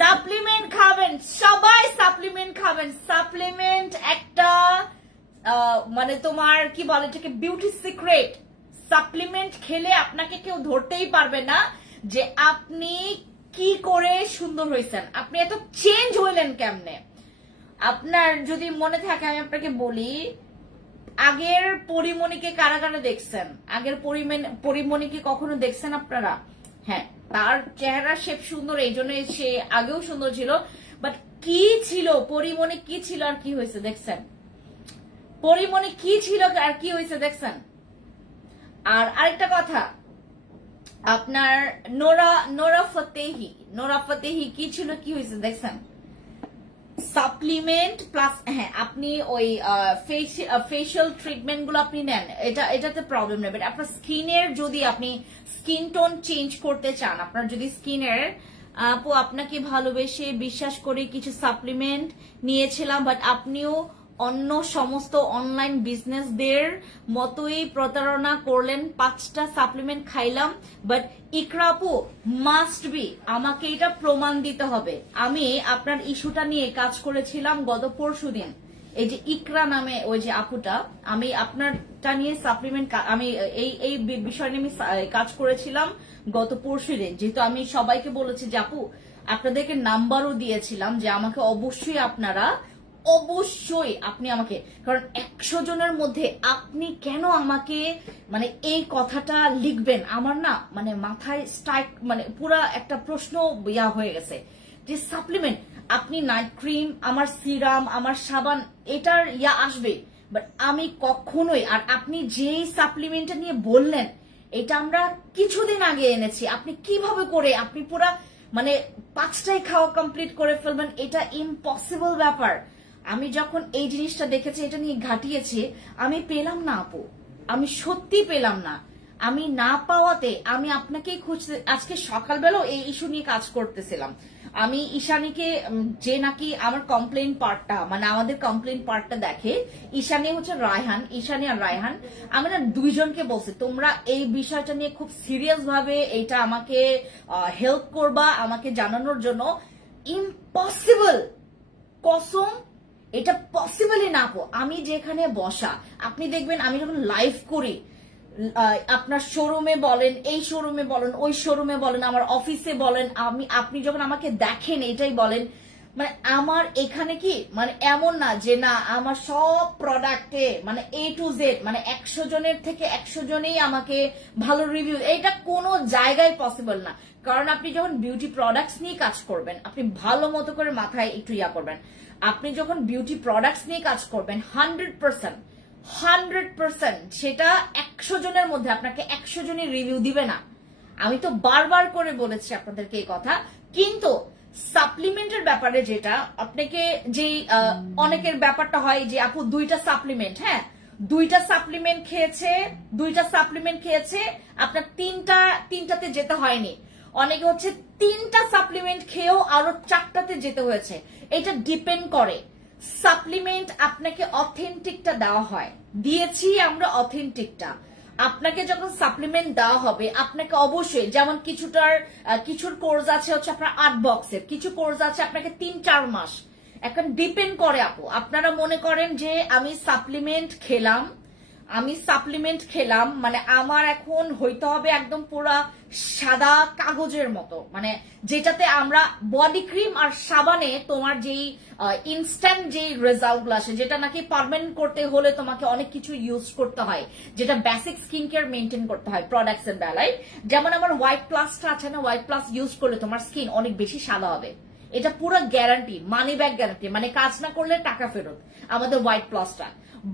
সাপ্লিমেন্ট খাবেন, সবাই সাপ্লিমেন্ট খাবেন। সাপ্লিমেন্ট একটা মানে তোমার কি বলে এটাকে, বিউটি সিক্রেট। সাপ্লিমেন্ট খেলে আপনাকে কেউ ধরতেই পারবে না যে আপনি কি করে সুন্দর হয়েছেন, আপনি এত চেঞ্জ হইলেন কেমনে। আপনার যদি মনে থাকে আমি আপনাকে বলি, আগের পরিমণিকে কারা কারা দেখছেন? আগের পরিমণিকে কখনো দেখছেন আপনারা? হ্যাঁ, তার চেহারা শেপ সুন্দর, এই জন্য সে আগেও সুন্দর ছিল। বাট কি ছিল পরিমণি, কি ছিল আর কি হয়েছে দেখছেন? পরিমণি কি ছিল আর কি হয়েছে দেখছেন? আর আরেকটা কথা, আপনার নোরা ফতেহি কি ছিল, কি হয়েছে দেখছেন? সাপ্লিমেন্ট প্লাস, হ্যাঁ আপনি ওই ফেশিয়াল ট্রিটমেন্ট গুলো আপনি নেন, এটাতে প্রবলেম নেই। বাট আপনার স্কিনের যদি আপনি স্কিন টোন চেঞ্জ করতে চান, আপনার যদি স্কিনের আপু আপনাকে ভালোবেসে বিশ্বাস করে কিছু সাপ্লিমেন্ট নিয়েছিলাম, বাট আপনিও অন্য সমস্ত অনলাইন বিজনেসদের মতোই প্রতারণা করলেন, 5টা সাপ্লিমেন্ট খাইলাম, বাট ইকরা আপু মাস্ট বি আমাকে এটা প্রমাণ দিতে হবে। আমি আপনার ইস্যুটা নিয়ে কাজ করেছিলাম গত পরশুদিন, এই যে ইকরা নামে ওই যে আপুটা, আমি আপনারটা নিয়ে সাপ্লিমেন্ট আমি এই বিষয় নিয়ে আমি কাজ করেছিলাম গত পরশুদিন। যেহেতু আমি সবাইকে বলেছি যে আপু আপনাদেরকে নাম্বারও দিয়েছিলাম যে আমাকে অবশ্যই আপনি আমাকে, কারণ 100 জনের মধ্যে আপনি কেন আমাকে মানে এই কথাটা লিখবেন, আমার না মানে মাথায় স্ট্রাইক, মানে পুরা একটা প্রশ্ন ইয়া হয়ে গেছে যে সাপ্লিমেন্ট, আপনি নাইট ক্রিম, আমার সিরাম, আমার সাবান, এটার ইয়া আসবে, বাট আমি কখনোই, আর আপনি যেই সাপ্লিমেন্টটা নিয়ে বললেন এটা আমরা কিছুদিন আগে এনেছি, আপনি কিভাবে করে আপনি পুরা মানে 5টাই খাওয়া কমপ্লিট করে ফেলবেন, এটা ইম্পসিবল ব্যাপার। আমি যখন এই জিনিসটা দেখেছি, এটা নিয়ে ঘাটিয়েছি, আমি পেলাম না আপু, আমি সত্যি পেলাম না। আমি না পাওয়াতে আমি আপনাকেই খুঁজতে, আজকে সকালবেলাও এই ইস্যু নিয়ে কাজ করতেছিলাম। আমি ঈশানীকে, যে নাকি আমার কমপ্লেইন পার্টটা মানে আমাদের কমপ্লেইন পার্টটা দেখে, ঈশানী হচ্ছে রায়হান, ঈশানী আর রায়হান, আমি না দুইজনকে বলছি তোমরা এই বিষয়টা নিয়ে খুব সিরিয়াস ভাবে এটা আমাকে হেল্প করবা, আমাকে জানানোর জন্য। ইম্পসিবল, কসম এটা পসিবলই না আপু। আমি যেখানে বসা, আপনি দেখবেন আমি যখন লাইভ করি, আপনার শোরুমে বলেন, এই শোরুমে বলেন, ওই শোরুমে বলেন, আমার অফিসে বলেন, আপনি যখন আমাকে দেখেন এটাই বলেন, মানে আমার এখানে কি মানে এমন না যে না আমার সব প্রোডাক্টে মানে A to Z মানে 100 জনের থেকে 100 জনেই আমাকে ভালো রিভিউ, এটা কোনো জায়গায় পসিবল না। কারণ আপনি যখন বিউটি প্রোডাক্টস নিয়ে কাজ করবেন, আপনি ভালো মতো করে মাথায় একটু ইয়া করবেন, আপনি যখন বিউটি প্রোডাক্টস নিয়ে কাজ করবেন 100% সেটা 100 জনের মধ্যে আপনাকে 100 জনই রিভিউ দিবে না। আমি তো বারবার করে বলেছি আপনাদেরকে এই কথা। কিন্তু সাপ্লিমেন্টের ব্যাপারে যেটা আপনাকে, যে অনেকের ব্যাপারটা হয় যে আপু 2টা সাপ্লিমেন্ট, হ্যাঁ 2টা সাপ্লিমেন্ট খেয়েছে, আপনার তিনটাতে যেতে হয়নি। অনেকে হচ্ছে 3টা সাপ্লিমেন্ট খেয়েও আরো 4টাতে যেতে হয়েছে। এটা ডিপেন্ড করে, সাপ্লিমেন্ট আপনাকে অথেন্টিকটা দেওয়া হয়, দিয়েছি আমরা অথেন্টিকটা। আপনাকে যখন সাপ্লিমেন্ট দেওয়া হবে আপনাকে অবশ্যই, যেমন কিছুর কোর্স আছে হচ্ছে আপনার 8 বক্সের, কিছু কোর্স আছে আপনাকে 3-4 মাস। এখন ডিপেন্ড করে আপু, আপনারা মনে করেন যে আমি সাপ্লিমেন্ট খেলাম মানে আমার এখন হইতে হবে একদম পুরা সাদা কাগজের মতো, মানে যেটাতে আমরা বডি ক্রিম আর সাবানে তোমার যেই ইনস্ট্যান্ট যে রেজাল্ট গুলো আসে, যেটা নাকি পার্মানেন্ট করতে হলে তোমাকে অনেক কিছু ইউজ করতে হয়, যেটা বেসিক স্কিন কেয়ার মেনটেন করতে হয় প্রোডাক্টস এর বেলায়। যেমন আমার হোয়াইট প্লাসটা আছে না, হোয়াইট প্লাস ইউজ করলে তোমার স্কিন অনেক বেশি সাদা হবে, এটা পুরো গ্যারান্টি, মানি ব্যাক গ্যারান্টি, মানে কাজ না করলে টাকা ফেরত আমাদের হোয়াইট প্লাসটা।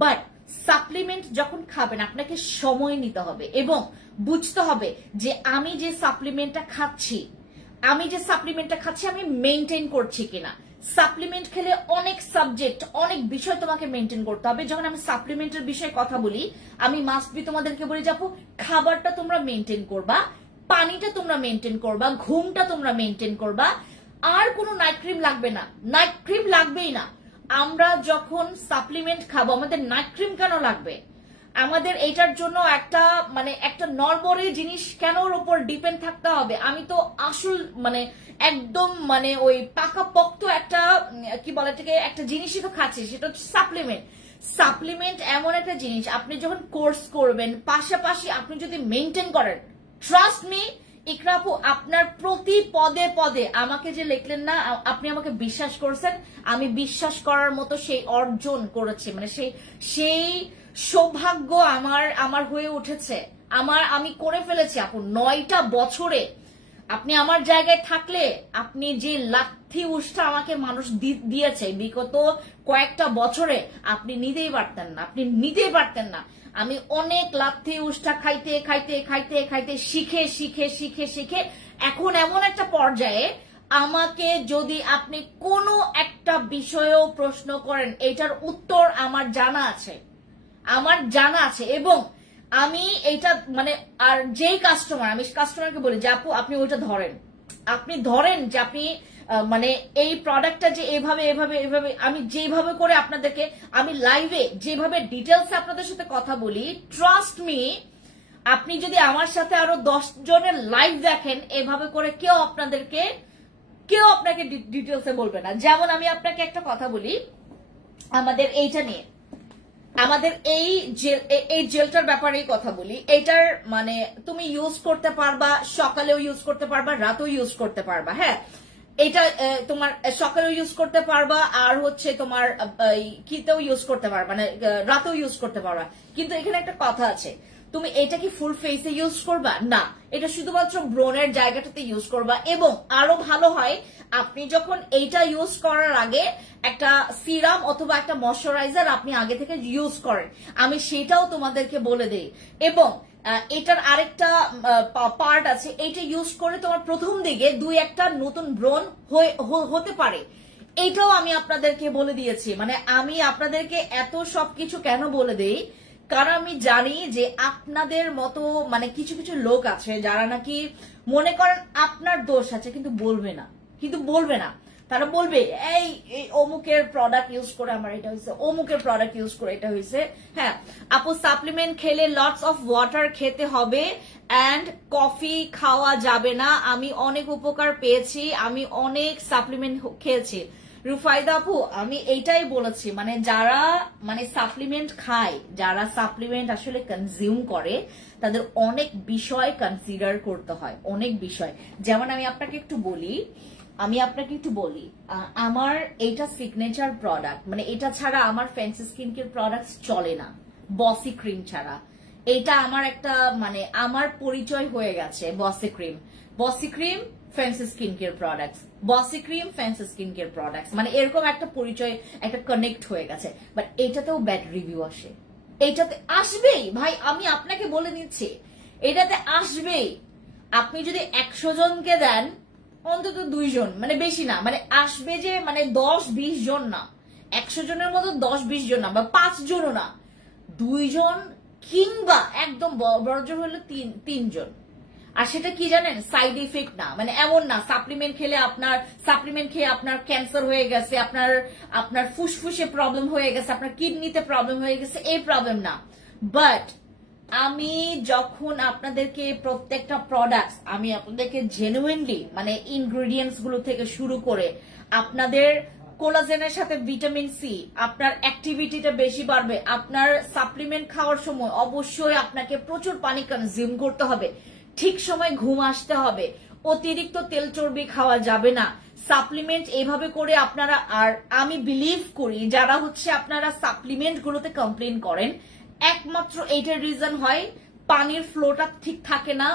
বাট সাপ্লিমেন্ট যখন খাবেন আপনাকে সময় নিতে হবে এবং বুঝতে হবে যে আমি যে সাপ্লিমেন্টটা খাচ্ছি আমি মেনটেন করছি কিনা। সাপ্লিমেন্ট খেলে অনেক সাবজেক্ট, অনেক বিষয় তোমাকে মেনটেন করতে হবে। যখন আমি সাপ্লিমেন্টের বিষয়ে কথা বলি, আমি মাস্ট বি তোমাদেরকে বলি যাবো খাবারটা তোমরা মেনটেন করবা, পানিটা তোমরা মেনটেন করবা, ঘুমটা তোমরা মেনটেন করবা, আর কোনো নাইট ক্রিম লাগবে না, নাইট ক্রিম লাগবেই না। আমরা যখন সাপ্লিমেন্ট খাবো আমাদের নাইট ক্রিম কেন লাগবে? আমাদের এটার জন্য একটা নরমালি জিনিস কেন ওর উপর ডিপেন্ড থাকতে হবে? আমি তো আসল মানে একদম মানে ওই পাকাপোক্ত একটা কি বলে এটাকে একটা জিনিসই তো খাচ্ছি, সেটা হচ্ছে সাপ্লিমেন্ট। সাপ্লিমেন্ট এমন একটা জিনিস আপনি যখন কোর্স করবেন পাশাপাশি আপনি যদি মেনটেন করেন, ট্রাস্ট মি ইকরা আপু, আপনার প্রতি পদে পদে আমাকে যে লিখলেন না, আপনি আমাকে বিশ্বাস করছেন, আমি বিশ্বাস করার মতো সেই অর্জন করেছি, মানে সেই সৌভাগ্য আমার হয়ে উঠেছে, আমি করে ফেলেছি আপু 9টা বছরে। আপনি আমার জায়গায় থাকলে আপনি যে লাথি উষ্টা আমাকে মানুষ দিয়েছে বিগত কয়েকটা বছরে আপনি নিতেই পারতেন না। আমি অনেক লাথি উষ্টা খাইতে শিখে এখন এমন একটা পর্যায়ে আমাকে যদি আপনি কোনো একটা বিষয়েও প্রশ্ন করেন এটার উত্তর আমার জানা আছে এবং আমি এইটা মানে আর যেই কাস্টমার, আমি কাস্টমারকে বলি যে আপু আপনি ওইটা ধরেন যে মানে এই প্রোডাক্টটা যে এভাবে এভাবে এভাবে আমি যেভাবে করে আপনাদেরকে আমি লাইভে যেভাবে ডিটেলস আপনাদের সাথে কথা বলি, ট্রাস্ট মি, আপনি যদি আমার সাথে আরো 10 জনের লাইভ দেখেন এভাবে করে কেউ আপনাকে ডিটেলসে বলবে না। যেমন আমি আপনাকে একটা কথা বলি আমাদের এইটা নিয়ে, আমাদের এই জেলটার ব্যাপারেই কথা বলি। এটার মানে তুমি ইউজ করতে পারবা, সকালেও ইউজ করতে পারবা, রাতেও ইউজ করতে পারবা। হ্যাঁ, এটা তোমার সকালেও ইউজ করতে পারবা, আর হচ্ছে তোমার কিতেও ইউজ করতে পারবা, মানে রাতেও ইউজ করতে পারবা। কিন্তু এখানে একটা কথা আছে, তুমি এটা কি ফুল ফেসে ইউজ করবা না, এটা শুধুমাত্র ব্রোনের জায়গাটাতে ইউজ করবা। এবং আরো ভালো হয় আপনি যখন এইটা ইউজ করার আগে একটা সিরাম অথবা একটা ময়শ্চারাইজার আপনি আগে থেকে ইউজ করেন, আমি সেটাও তোমাদেরকে বলে দেই। এবং এটার আরেকটা পার্ট আছে, এইটা ইউজ করে তোমার প্রথম দিকে 2-1টা নতুন ব্রণ হতে পারে, এইটাও আমি আপনাদেরকে বলে দিয়েছি। মানে আমি আপনাদেরকে এত সবকিছু কেন বলে দেই, কারণ আমি জানি যে আপনাদের মতো মানে কিছু কিছু লোক আছে যারা নাকি মনে করেন আপনার দোষ আছে কিন্তু বলবে না, তারা বলবে এই অমুকের প্রোডাক্ট ইউজ করে আমার এটা হয়েছে, অমুকের প্রোডাক্ট ইউজ করে এটা হয়েছে। হ্যাঁ আপু, সাপ্লিমেন্ট খেলে লটস অফ ওয়াটার খেতে হবে এন্ড কফি খাওয়া যাবে না। আমি অনেক উপকার পেয়েছি, আমি অনেক সাপ্লিমেন্ট খেয়েছি। রুফাইদা আপু, আমি এইটাই বলেছি, মানে যারা মানে সাপ্লিমেন্ট খায়, যারা সাপ্লিমেন্ট আসলে কনজিউম করে, তাদের অনেক বিষয় কনসিডার করতে হয়, অনেক বিষয়। যেমন আমি আপনাকে একটু বলি, আমার এইটা সিগনেচার প্রোডাক্ট, মানে এটা ছাড়া আমার ফ্যান্সি স্কিন কেয়ার প্রোডাক্ট চলে না, বসি ক্রিম ছাড়া। এটা আমার একটা মানে আমার পরিচয় হয়ে গেছে, বসি cream fancy skin care products, বসি cream fancy skin care products, মানে এরকম একটা পরিচয়, একটা কানেক্ট হয়ে গেছে। বাট এটাতেও ব্যাড রিভিউ আসে, এটাতে আসবেই ভাই, আমি আপনাকে বলে নিচ্ছি, এটাতে আসবেই। আপনি যদি 100 জনকে দেন অন্তত 2 জন, মানে বেশি না, মানে আসবে যে মানে 10-20 জন না, 100 জনের মতো 10-20 জন না, বা 5 জনও না, 2 জন কিংবা একদম বড়জোর হলো 3 জন। আর সেটা কি জানেন, সাইড ইফেক্ট না, মানে এমন না সাপ্লিমেন্ট খেয়ে আপনার ক্যান্সার হয়ে গেছে, আপনার ফুসফুসে প্রবলেম হয়ে গেছে, আপনার কিডনিতে প্রবলেম হয়ে গেছে, এই প্রবলেম না। বাট আমি যখন আপনাদেরকে প্রত্যেকটা প্রোডাক্ট আমি আপনাদেরকে জেনুইনলি মানে ইনগ্রেডিয়েন্টস গুলো থেকে শুরু করে আপনাদের কোলাজেনের সাথে ভিটামিন সি, আপনার অ্যাক্টিভিটিটা বেশি বাড়বে, আপনার সাপ্লিমেন্ট খাওয়ার সময় অবশ্যই আপনাকে প্রচুর পানি কনজিউম করতে হবে, ঠিক সময় ঘুম আসতে হবে, অতিরিক্ত তেল চর্বি খাওয়া যাবে না, সাপ্লিমেন্ট এইভাবে করে আপনারা। আর আমি বিলিভ করি যারা হচ্ছে আপনারা সাপ্লিমেন্ট গুলোতে কমপ্লেন করেন, একমাত্র এইটার রিজন হয় পানির ফ্লোটা ঠিক থাকে না,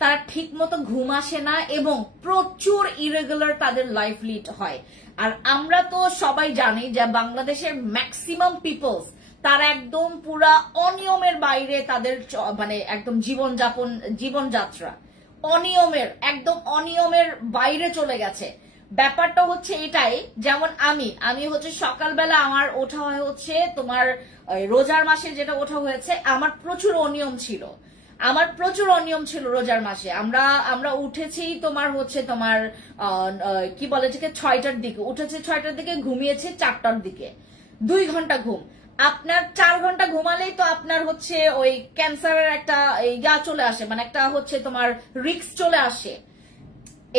তারা ঠিক মতো ঘুম আসে না, এবং প্রচুর ইরেগুলার তাদের লাইফ লিড হয়। আর আমরা তো সবাই জানি যে বাংলাদেশের ম্যাক্সিমাম পিপলস তারা একদম পুরা অনিয়মের বাইরে তাদের মানে একদম জীবনযাত্রা একদম অনিয়মের বাইরে চলে গেছে। ব্যাপারটা হচ্ছে এটাই, যেমন আমি হচ্ছে সকালবেলা আমার ওঠা হচ্ছে তোমার রোজার মাসে যেটা ওঠা হয়েছে, আমার প্রচুর অনিয়ম ছিল রোজার মাসে। আমরা উঠেছি তোমার হচ্ছে তোমার কি বলে 6টার দিকে উঠেছি, 6টার দিকে ঘুমিয়েছি 4টার দিকে, 2 ঘন্টা ঘুম। আপনার 4 ঘন্টা ঘুমালেই তো আপনার হচ্ছে ওই ক্যান্সারের একটা চলে আসে, মানে একটা হচ্ছে তোমার রিস্ক চলে আসে।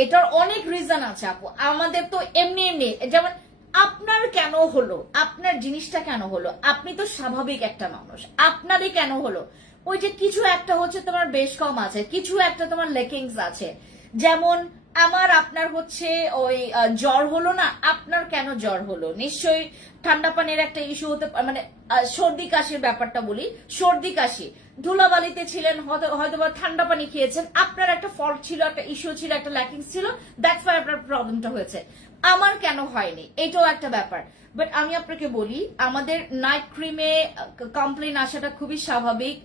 এটার অনেক রিজন আছে আপু, আমাদের তো এমনি যেমন আপনার কেন হলো, আপনার জিনিসটা কেন হলো, আপনি তো স্বাভাবিক একটা মানুষ, আপনারই কেন হলো, ওই যে কিছু একটা হচ্ছে তোমার বেশ কম আছে, কিছু একটা তোমার লেকিংস আছে। যেমন আপনার হচ্ছে ওই জ্বর হলো না, আপনার কেন জ্বর হলো, নিশ্চয়ই ঠান্ডা পানির একটা ইস্যু হতে, মানে সর্দি কাশির ব্যাপারটা বলি, সর্দি কাশি ধুলাবালিতে ছিলেন, হয়তো বা ঠান্ডা পানি খেয়েছেন, আপনার একটা ফল্ট ছিল, একটা ইস্যু ছিল, একটা ল্যাকিংস ছিল, দ্যাটস ওয়াই আপনার প্রবলেমটা হয়েছে। আমার কেন হয়নি, এটাও একটা ব্যাপার। বাট আমি আপনাকে বলি, আমাদের নাইট ক্রিমে কমপ্লেন আসাটা খুবই স্বাভাবিক,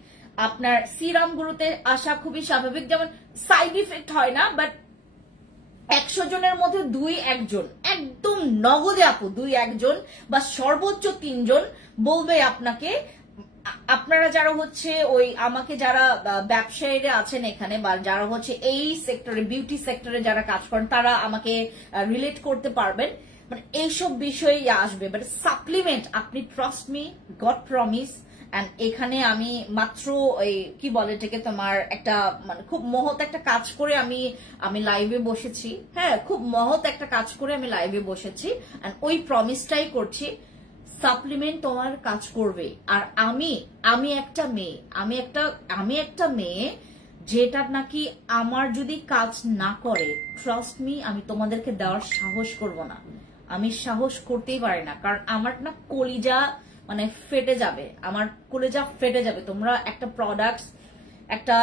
আপনার সিরাম গুলোতে আসা খুবই স্বাভাবিক, যেমন সাইড ইফেক্ট হয় না, বাট 100 জনের মধ্যে 2-1 জন একদম নগদে আপু 2-1 জন বা সর্বোচ্চ 3 জন বলবে আপনাকে আপনারা যারা হচ্ছে ওই আমাকে যারা ব্যবসায়ীরা আছেন এখানে বা যারা হচ্ছে এই সেক্টরে বিউটি সেক্টরে যারা কাজ করেন তারা আমাকে রিলেট করতে পারবেন, মানে এইসব বিষয়ে আসবে। বাট সাপ্লিমেন্ট আপনি trust me, god promise. And এখানে আমি মাত্র ওই কি বলে এটাকে তোমার একটা মানে খুব মহৎ একটা কাজ করে আমি লাইভে বসেছি। হ্যাঁ, খুব মহৎ একটা কাজ করে আমি লাইভে বসেছি এন্ড ওই প্রমিসটাই করছি, সাপ্লিমেন্ট তোমার কাজ করবে। আর আমি একটা মেয়ে যেটা নাকি আমার যদি কাজ না করে, ট্রাস্ট মি, আমি তোমাদেরকে দেওয়ার সাহস করব না। আমি সাহস করতেই পারি না, কারণ আমার না কলিজা মানে ফেটে যাবে, আমার কলিজা ফেটে যাবে। তোমরা একটা প্রোডাক্টস একটা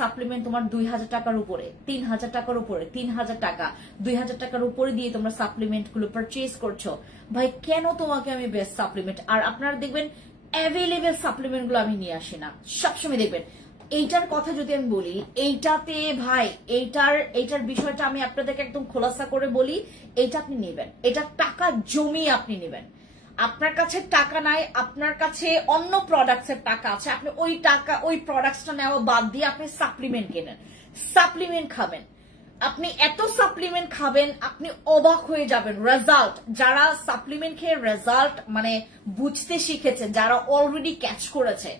সাপ্লিমেন্ট তোমার 2000 টাকার উপরে, 3000 টাকার উপরে, 3000 টাকা 2000 টাকার উপরে দিয়ে তোমরা সাপ্লিমেন্ট গুলো পারচেজ করছো। ভাই কেন তোমাকে আমি বেস্ট সাপ্লিমেন্ট, আর আপনারা দেখবেন অ্যাভেলেবেল সাপ্লিমেন্ট গুলো আমি নিয়ে আসি না, সবসময় দেখবেন। এইটার কথা যদি আমি বলি, এইটাতে ভাই এইটার বিষয়টা আমি আপনাদেরকে একদম খোলাসা করে বলি, এইটা আপনি নেবেন, এটা টাকা জমিয়ে আপনি নেবেন। আপনার কাছে টাকা নাই, আপনার কাছে অন্য প্রোডাক্টস এর টাকা আছে, আপনি ওই প্রোডাক্টসটা নেওয়া বাদ দিয়ে আপনি সাপ্লিমেন্ট কেনেন, সাপ্লিমেন্ট খাবেন। আপনি এত সাপ্লিমেন্ট খাবেন আপনি অবাক হয়ে যাবেন রেজাল্ট। যারা সাপ্লিমেন্ট খেয়ে রেজাল্ট মানে বুঝতে শিখেছে, যারা অলরেডি ক্যাচ করেছে,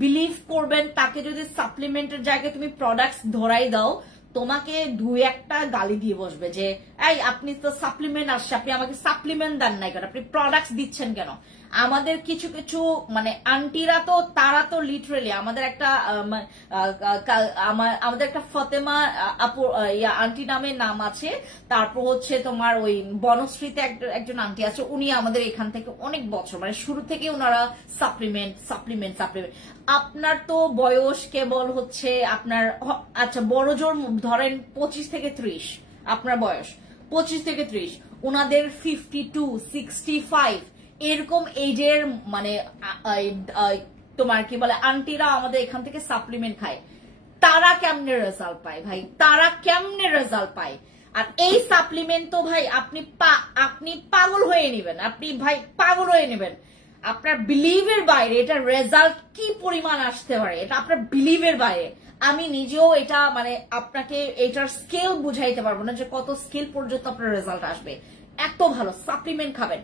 বিলিভ করবেন তাকে যদি সাপ্লিমেন্টের জায়গায় তুমি প্রোডাক্টস ধরাই দাও, তোমাকে 2-1টা গালি দিয়ে বসবে যে এই আপনি তো সাপ্লিমেন্ট আসছে, আপনি আমাকে সাপ্লিমেন্ট দেন নাই কেন, আপনি প্রোডাক্টস দিচ্ছেন কেন। আমাদের কিছু কিছু মানে আন্টিরা তো তারা তো লিটারেলি আমাদের একটা ফতেমা আপু আন্টি নামে নাম আছে, তারপর হচ্ছে তোমার ওই বনশ্রীতে একজন আন্টি আছে, উনি আমাদের এখান থেকে অনেক বছর মানে শুরু থেকে ওনারা সাপ্লিমেন্ট। আপনার তো বয়স কেবল হচ্ছে আপনার আচ্ছা বড় জোর ধরেন 25 থেকে 30, আপনার বয়স 25 থেকে 30, ওনাদের 52, 65 এরকম এজের মানে তোমার কি বলে আন্টিরা আমাদের এখান থেকে সাপ্লিমেন্ট খায়। তারা কেমনে রেজাল্ট পায় ভাই, তারা কেমনে রেজাল্ট পায়। আর এই সাপ্লিমেন্ট তো ভাই আপনি পাগল হয়ে নেবেন, আপনি ভাই পাগল হয়ে নেবেন। আপনার বিলিভের বাইরে এটা রেজাল্ট কি পরিমাণ আসতে পারে, এটা আপনার বিলিভের বাইরে। আমি নিজেও এটা মানে আপনাকে এটার স্কেল বুঝাইতে পারবো না যে কত স্কেল পর্যন্ত আপনার রেজাল্ট আসবে। এত ভালো সাপ্লিমেন্ট খাবেন,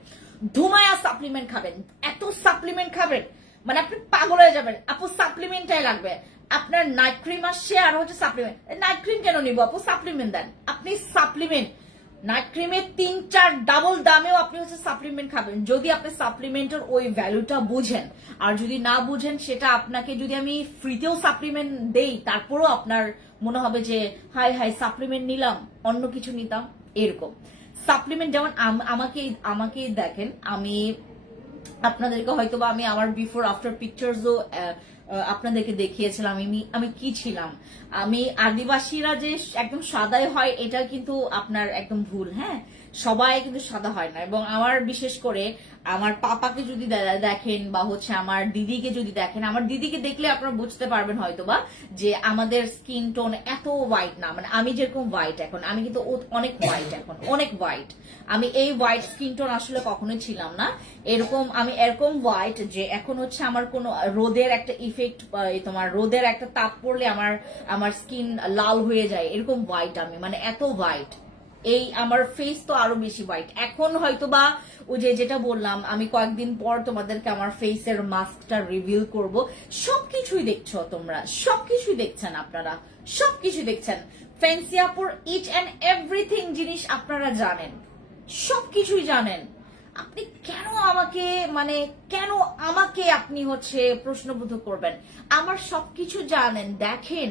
ধুমায়া সাপ্লিমেন্ট খাবেন, এত সাপ্লিমেন্ট খাবেন মানে আপনি পাগল হয়ে যাবেন। আপু সাপ্লিমেন্টটাই লাগবে, আপনার নাইট ক্রিম আসছে আর হচ্ছে সাপ্লিমেন্ট। নাইট ক্রিম কেন নিবো আপু, সাপ্লিমেন্ট দেন। আপনি সাপ্লিমেন্ট নাইট ক্রিমের 3-4 ডাবল দামেও আপনি হচ্ছে সাপ্লিমেন্ট খাবেন, যদি আপনি সাপ্লিমেন্টের ওই ভ্যালুটা বুঝেন। আর যদি না বুঝেন, সেটা আপনাকে যদি আমি ফ্রিতেও সাপ্লিমেন্ট দেই তারপরও আপনার মনে হবে যে হাই সাপ্লিমেন্ট নিলাম, অন্য কিছু নিতাম। এরকম সাপ্লিমেন্ট যেমন আমাকে দেখেন, আমি আপনাদেরকে হয়তো বা আমি আমার বিফোর আফটার পিকচার্সও আপনাদেরকে দেখিয়েছিলাম আমি কি ছিলাম। আমি আদিবাসীরা যে একদম সাদাই হয় এটা কিন্তু আপনার একদম ভুল। হ্যাঁ, সবাই কিন্তু সাদা হয় না। এবং আমার বিশেষ করে আমার পাপাকে যদি দেখেন বা হচ্ছে আমার দিদিকে যদি দেখেন, আমার দিদিকে দেখলে আপনারা বুঝতে পারবেন হয়তোবা যে আমাদের স্কিন টোন এত হোয়াইট না। মানে আমি যেরকম হোয়াইট এখন, আমি কিন্তু অনেক হোয়াইট এখন, অনেক হোয়াইট। আমি এই হোয়াইট স্কিন টোন আসলে কখনোই ছিলাম না। আমি এরকম হোয়াইট যে এখন হচ্ছে আমার কোনো রোদের একটা ইফেক্ট, তোমার রোদের একটা তাপ পড়লে আমার স্কিন লাল হয়ে যায়, এরকম হোয়াইট আমি, মানে এত হোয়াইট। এই আমার ফেস তো আরো বেশি হোয়াইট। এখন হয়তোবা ওই যেটা বললাম, আমি কয়েকদিন পর তোমাদেরকে আমার ফেসের মাস্কটা রিভিল করব। সবকিছুই দেখছো তোমরা, সবকিছুই দেখছেন আপনারা, সবকিছু দেখছেন। ফ্যান্সি আপুর ইচ অ্যান্ড এভরিথিং জিনিস আপনারা জানেন, সবকিছুই জানেন। আপনি কেন আমাকে আপনি হচ্ছে প্রশ্নবোধ করবেন? আমার সবকিছু জানেন, দেখেন,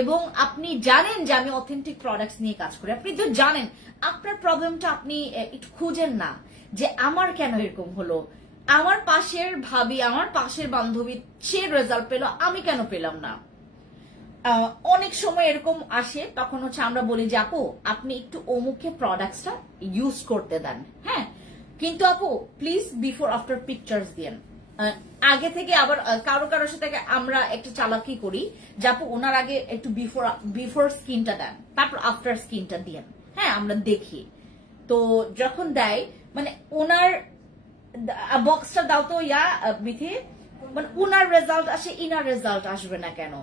এবং আপনি জানেন যে আমি অথেন্টিক প্রোডাক্টস নিয়ে কাজ করি। আপনি তো জানেন, আপনার প্রবলেমটা আপনি একটু খুঁজেন না যে আমার কেন এরকম হলো। আমার পাশের ভাবি, আমার পাশের বান্ধবী সে রেজাল্ট পেল, আমি কেন পেলাম না? অনেক সময় এরকম আসে, তখন হচ্ছে আমরা বলি যে আপু আপনি একটু অমুকে প্রোডাক্টসটা ইউজ করতে দেন। হ্যাঁ, কিন্তু আপু প্লিজ বিফোর আফটার পিকচার্স দিয়েন। আগে থেকে আবার কারোর সাথে আমরা একটু চালাকি করি যে আপু ওনার আগে একটু বিফোর স্কিনটা দেন, তারপর আফটার স্কিনটা দিয়েন। হ্যাঁ, আমরা দেখি তো যখন দেয় মানে ওনার বক্সটা দাও তো বিথি, মানে উনার রেজাল্ট আসে ইনার রেজাল্ট আসবে না কেন,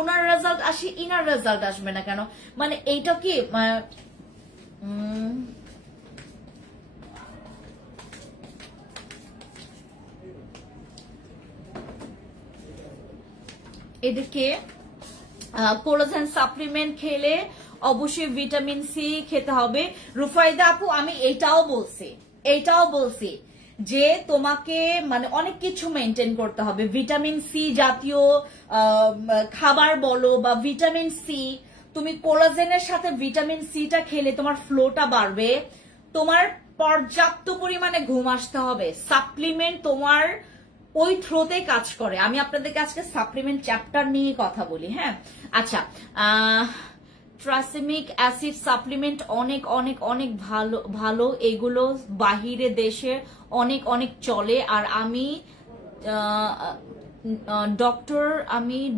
ওনার রেজাল্ট আসে ইনার রেজাল্ট আসবে না কেন, মানে এইটা কি এদেরকে কোলাজেন সাপ্লিমেন্ট খেলে অবশ্যই ভিটামিন সি খেতে হবে। রুফাইদা আপু আমি এটাও বলছি যে তোমাকে মানে অনেক কিছু মেনটেন করতে হবে, ভিটামিন সি জাতীয় খাবার বলো বা ভিটামিন সি, তুমি কোলাজেনের সাথে ভিটামিন সিটা খেলে তোমার ফ্লোটা বাড়বে, তোমার পর্যাপ্ত পরিমাণে ঘুম আসতে হবে। সাপ্লিমেন্ট তোমার ওই থ্রোতে কাজ করে। আমি আপনাদেরকে আজকে সাপ্লিমেন্ট চ্যাপ্টার নিয়ে কথা বলি। হ্যাঁ আচ্ছা, ট্রাসেমিক অ্যাসিড সাপ্লিমেন্ট অনেক অনেক অনেক ভালো, এগুলো বাহিরে দেশে অনেক অনেক চলে। আর আমি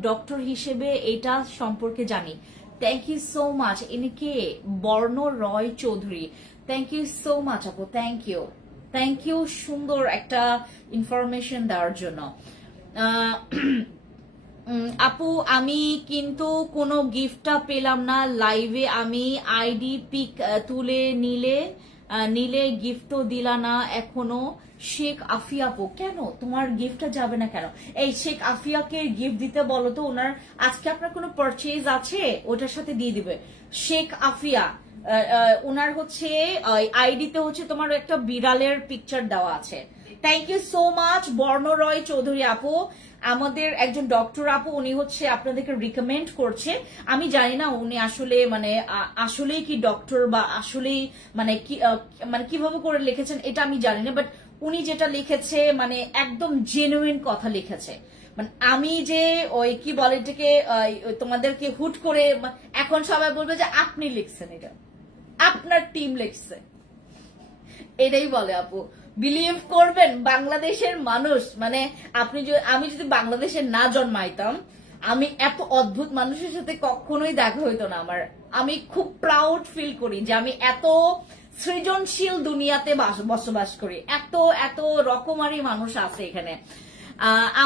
ডক্টর হিসেবে এটা সম্পর্কে জানি। Thank you so much. ইনি কে? Barna Roy Chowdhury. Thank you so much আপু, থ্যাংক ইউ সুন্দর একটা ইনফরমেশন দেওয়ার জন্য। আপু আমি কিন্তু কোনো গিফটটা পেলাম না লাইভে, আমি আইডি পিক তুলে নিলে গিফটও দিলা না এখনো। শেখ আফিয়া আপু, কেন তোমার গিফটটা যাবে না কেন? এই শেখ আফিয়াকে গিফট দিতে বলো তো, ওনার আজকে আপনার কোনো পারচেজ আছে ওটার সাথে দিয়ে দিবে। শেখ আফিয়া ওনার হচ্ছে আইডিতে হচ্ছে তোমার একটা বিড়ালের পিকচার দেওয়া আছে। থ্যাংক ইউ সো মাচ বর্ণরয় চৌধুরী আপু, আমাদের একজন ডক্টর আপু, উনি হচ্ছে আপনাদেরকে রিকমেন্ড করছে। আমি জানি না উনি আসলে মানে আসলেই কি ডক্টর বা আসলেই মানে কিভাবে করে লিখেছেন এটা আমি জানি না, বাট উনি যেটা লিখেছে মানে একদম জেনুইন কথা লিখেছে। মানে আমি যে ওই কি বলে এটাকে তোমাদেরকে হুট করে এখন সবাই বলবে যে আপনি লিখছেন, এটা আপনার টিম লিখছে, এটাই বলে আপু। বিলিভ করবেন বাংলাদেশের মানুষ মানে আমি যদি বাংলাদেশে না জন্মাইতাম, আমি এত অদ্ভুত মানুষের সাথে কখনোই দেখা হইতো না আমার। আমি খুব প্রাউড ফিল করি যে আমি এত সৃজনশীল দুনিয়াতে বসবাস করি, এত এত রকমারি মানুষ আছে এখানে।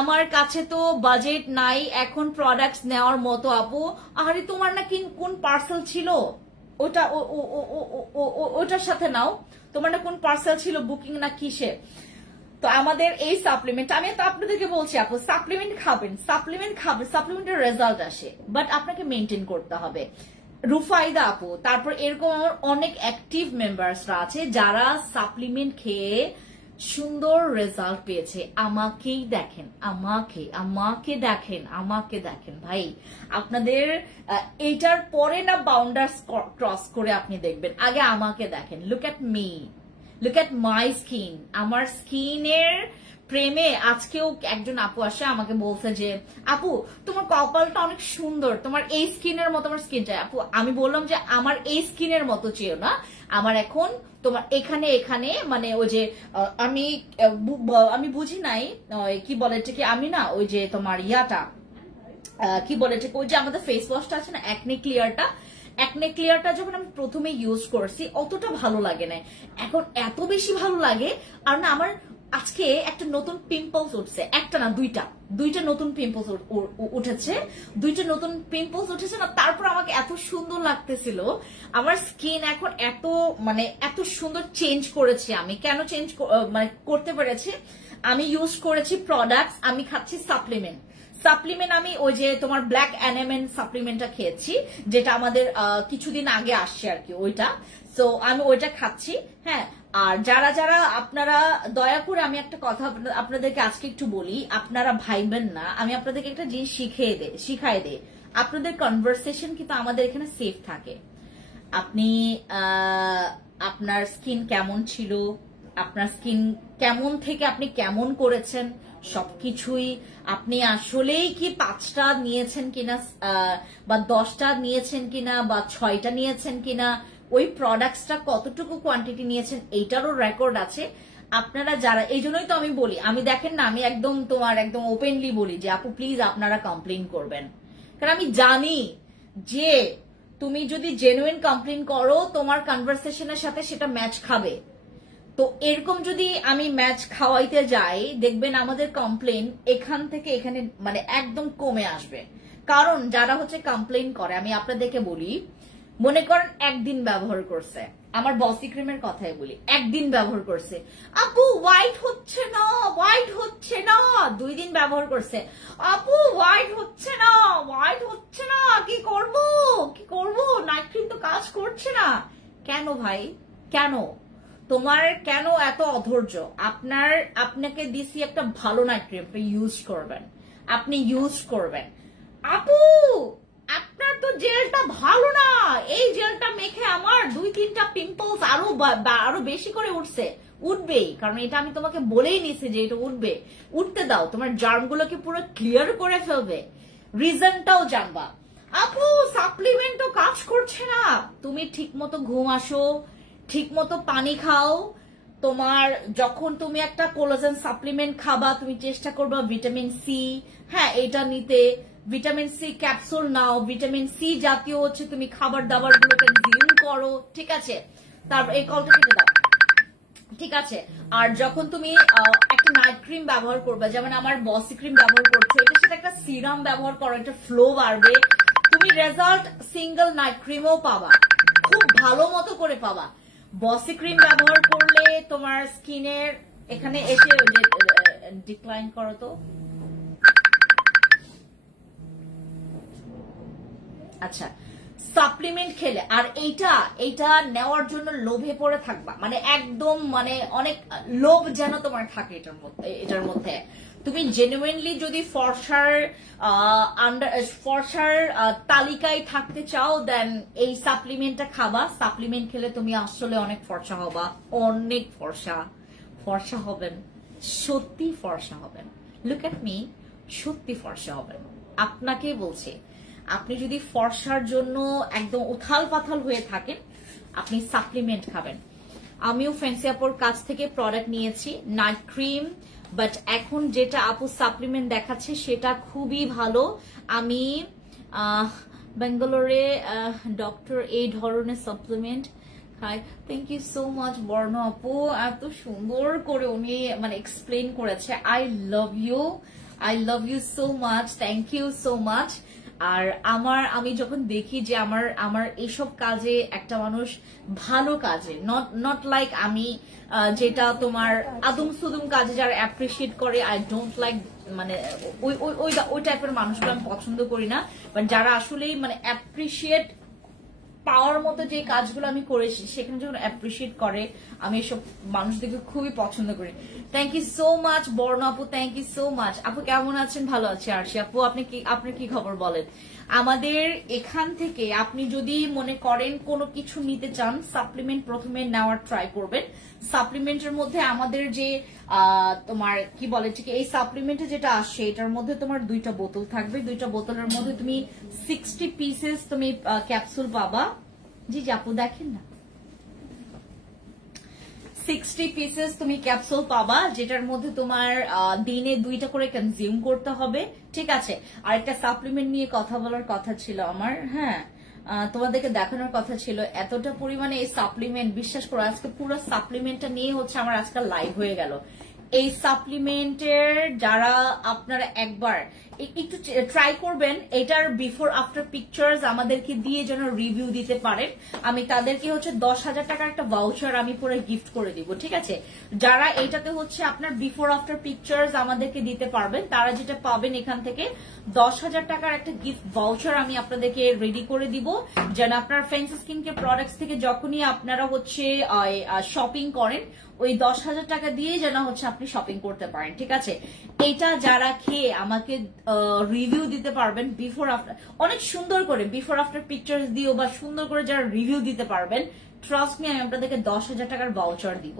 আমার কাছে তো বাজেট নাই এখন প্রোডাক্টস নেওয়ার মতো আপু। আরে তোমার না কোন পার্সেল ছিল ওটার সাথে নাও, তোমার না কোন পার্সেল ছিল বুকিং না কিসে। তো আমাদের এই সাপ্লিমেন্ট আমি তো আপনাদেরকে বলছি আপু, সাপ্লিমেন্ট খাবেন, সাপ্লিমেন্টের রেজাল্ট আসে, বাট আপনাকে মেনটেন করতে হবে। রুফাইদা আপু, তারপর এরকম অনেক অ্যাক্টিভ মেম্বার্সরা আছে যারা সাপ্লিমেন্ট খেয়ে সুন্দর রেজাল্ট পেয়েছে। আমাকেই দেখেন, আমাকে দেখেন ভাই, আপনাদের এটার পরে না বাউন্ডার্স ক্রস করে আপনি দেখবেন, আগে আমাকে দেখেন। Look at me, look at my skin. আমার স্কিনের প্রেমে আজকেও একজন আপু আসে আমাকে বলছে যে আপু তোমার কপালটা অনেক সুন্দর, তোমার এই স্কিনের মতো আমার স্কিন চাই। আপু আমি বললাম যে আমার এই স্কিনের মতো চেয়েও না, আমার এখন তোমার এখানে এখানে মানে ওই যে আমি বুঝি নাই কি বলে এটাকে, আমি না ওই যে তোমার ইয়াটা কি বলে এটাকে, ওই যে আমাদের ফেস ওয়াশটা আছে না অ্যাকনে ক্লিয়ারটা যখন আমি প্রথমে ইউজ করছি অতটা ভালো লাগে না, এখন এত বেশি ভালো লাগে। আর না আমার আজকে একটা নতুন পিম্পলস উঠছে, একটা না দুইটা নতুন পিম্পলস উঠেছে না, তারপর আমাকে এত সুন্দর লাগতেছিল। আমার স্কিন এখন এত সুন্দর চেঞ্জ করেছি আমি। কেন চেঞ্জ করতে পেরেছি? আমি ইউজ করেছি প্রোডাক্টস, আমি খাচ্ছি সাপ্লিমেন্ট। আমি ওই যে তোমার ব্ল্যাক অ্যানেমেন্ট সাপ্লিমেন্টটা খেয়েছি, যেটা আমাদের কিছুদিন আগে আসছে আর কি ওইটা। সো আমি ওইটা খাচ্ছি। হ্যাঁ, আর যারা আপনারা দয়া করে আমি একটা কথা আপনাদেরকে আজকে একটু বলি, আপনারা ভাইবেন না, আমি আপনাদেরকে একটা জিনিস শিখাই দেই। আপনাদের কনভারসেশন কিন্তু আমাদের এখানে সেফ থাকে। আপনি আপনার স্কিন কেমন ছিল, আপনার স্কিন কেমন থেকে আপনি কেমন করেছেন, সবকিছুই আপনি আসলেই কি 5টা নিয়েছেন কিনা বা 10টা নিয়েছেন কিনা বা 6টা নিয়েছেন কিনা, ওই প্রোডাক্টসটা কতটুকু কোয়ান্টিটি নিয়েছেন এইটারও রেকর্ড আছে। আপনারা যারা, এই জন্যই তো আমি বলি, আমি দেখেন না আমি একদম ওপেনলি বলি যে আপু প্লিজ আপনারা কমপ্লেন করবেন, কারণ আমি জানি যে তুমি যদি জেনুইন কমপ্লেন করো তোমার কনভারসেশনের সাথে সেটা ম্যাচ খাবে। তো এরকম যদি আমি ম্যাচ খাওয়াইতে যাই, দেখবেন আমাদের কমপ্লেন এখান থেকে এখানে মানে একদম কমে আসবে। কারণ যারা হচ্ছে কমপ্লেন করে, আমি আপনাদেরকে বলি, মনে করেন একদিন ব্যবহার করছে, আমার বসি ক্রিমের কথাই বলি, একদিন ব্যবহার করছে, আপু হোয়াইট হচ্ছে না, হোয়াইট হচ্ছে না। 2 দিন ব্যবহার করছে, আপু হোয়াইট হচ্ছে না, হোয়াইট হচ্ছে না, কি করব কি করব, নাইট ক্রিম তো কাজ করছে না। কেন ভাই, কেন তোমার কেন এত অধৈর্য? আপনাকে দিছি একটা ভালো নাইট ক্রিম, ইউজ করবেন, আপনি ইউজ করবেন। আপু আপনার তো জেলটা ভালো না, এই জেলটা মেখে আমার 2-3টা পিম্পলস আরো বেশি করে উঠবেই, কারণ এটা আমি তোমাকে বলেই নিছি যে এটা উঠবে। উঠতে দাও, তোমার জার্মগুলোকে পুরো ক্লিয়ার করে ফেলবে, রিজনটাও জানবা। আপু সাপ্লিমেন্ট তো কাজ করছে না। তুমি ঠিক মতো ঘুম আসো, ঠিক মতো পানি খাও। তোমার যখন তুমি একটা কোলাজেন সাপ্লিমেন্ট খাবা, তুমি চেষ্টা করবা ভিটামিন সি, হ্যাঁ এটা নিতে, ভিটামিন সি ক্যাপসুল নাও, ভিটামিন সি জাতীয় হচ্ছে তুমি খাবার দাবার গুলো কনজিউম করো, ঠিক আছে। তারপর এই কলটা কেটে দাও, ঠিক আছে। আর যখন তুমি একটা নাইট ক্রিম ব্যবহার করবে, যেমন আমার বসি ক্রিম ব্যবহার করছো, এটার সাথে একটা সিরাম ব্যবহার করো, একটা ফ্লো বাড়বে, তুমি রেজাল্ট সিঙ্গেল নাইট ক্রিমও পাবা, খুব ভালো মতো করে পাবা। বসি ক্রিম ব্যবহার করলে তোমার স্কিনের এখানে এসে ডিক্লাইন করো তো, আচ্ছা। সাপ্লিমেন্ট খেলে আর এইটা নেওয়ার জন্য লোভে পড়ে থাকবা, মানে একদম মানে অনেক লোভ যেন তোমার থাকে এটার মধ্যে। তুমি জেনুইনলি যদি ফর্সার তালিকায় থাকতে চাও, দেন এই সাপ্লিমেন্টটা খাবা। সাপ্লিমেন্ট খেলে তুমি আসলে অনেক ফর্সা হবা, অনেক ফর্সা হবেন, সত্যি ফর্সা হবেন। লুক এট মি, সত্যি ফর্সা হবেন, আপনাকে বলছি। আপনি যদি ফর্সার জন্য একদম উথাল পাথাল হয়ে থাকেন, আপনি সাপ্লিমেন্ট খাবেন। আমিও ফ্যান্সি আপুর কাছ থেকে প্রোডাক্ট নিয়েছি, নাইট ক্রিম, বাট এখন যেটা আপু সাপ্লিমেন্ট দেখাচ্ছে সেটা খুবই ভালো। আমি বেঙ্গালোরে ডক্টর এই ধরনের সাপ্লিমেন্ট খাই। থ্যাংক ইউ সো মাচ বর্ণ আপু, এত সুন্দর করে উনি মানে এক্সপ্লেন করেছে। I love you so much, thank you so much. আর আমি যখন দেখি যে আমার এইসব কাজে একটা মানুষ ভালো কাজে, নট লাইক আমি যেটা তোমার আদম সুদুম কাজে যারা অ্যাপ্রিসিয়েট করে, আই ডোন্ট লাইক, মানে ওই টাইপের মানুষগুলো আমি পছন্দ করি না। বাট যারা আসলেই মানে অ্যাপ্রিসিয়েট পাওয়ার মতো যে কাজগুলো আমি করেছি, সেখানে যখন অ্যাপ্রিসিয়েট করে, আমি এসব মানুষদেরকে খুবই পছন্দ করি। থ্যাংক ইউ সো মাচ বর্ণ আপু, থ্যাংক ইউ সো মাচ। আপু কেমন আছেন? ভালো আছি। আরশি আপু আপনার কি খবর বলেন? আমাদের এখান থেকে আপনি যদি মনে করেন কোনো কিছু নিতে চান, সাপ্লিমেন্ট প্রথমে নেওয়ার ট্রাই করবেন। সাপ্লিমেন্টের মধ্যে আমাদের যে তোমার কি বলে, ঠিক এই সাপ্লিমেন্টে যেটা আসছে, এটার মধ্যে তোমার 2টা বোতল থাকবে। 2টা বোতলের মধ্যে তুমি 60 পিসেস তুমি ক্যাপসুল পাবা। জি আপু দেখেন না, 60 পিসেস তুমি ক্যাপসুল পাবা, যেটার মধ্যে তোমার দিনে 2টা করে কনজিউম করতে হবে, ঠিক আছে। আর একটা সাপ্লিমেন্ট নিয়ে কথা বলার কথা ছিল আমার, হ্যাঁ তোমাদেরকে দেখানোর কথা ছিল। এতটা পরিমাণে এই সাপ্লিমেন্ট, বিশ্বাস করো আজকে পুরো সাপ্লিমেন্টটা নিয়ে হচ্ছে আমার আজকাল লাইভ হয়ে গেল। এই সাপ্লিমেন্টের যারা আপনারা একবার একটু ট্রাই করবেন, এটার বিফোর আফটার পিকচার্স আমাদেরকে দিয়ে যেন রিভিউ দিতে পারেন। আমি তাদেরকে হচ্ছে 10,000 টাকার একটা ভাউচার আমি পুরো গিফট করে দিব, ঠিক আছে। যারা এটাতে হচ্ছে আপনার বিফোর আফটার পিকচার্স আমাদেরকে দিতে পারবেন, তারা যেটা পাবেন এখান থেকে 10,000 টাকার একটা গিফট ভাউচার আমি আপনাদেরকে রেডি করে দিব, যেন আপনার ফ্যান্সি স্কিন কেয়ার প্রোডাক্টস থেকে যখনই আপনারা হচ্ছে শপিং করেন, ওই 10,000 টাকা দিয়ে যেন হচ্ছে আপনি শপিং করতে পারেন, ঠিক আছে। এটা যারা খেয়ে আমাকে রিভিউ দিতে পারবেন বিফোর আফটার, অনেক সুন্দর করে বিফোর আফটার পিকচার্স দিও বা সুন্দর করে যারা রিভিউ দিতে পারবেন, ট্রাস্ট মি আমি আপনাদেরকে 10,000 টাকার ভাউচার দিব,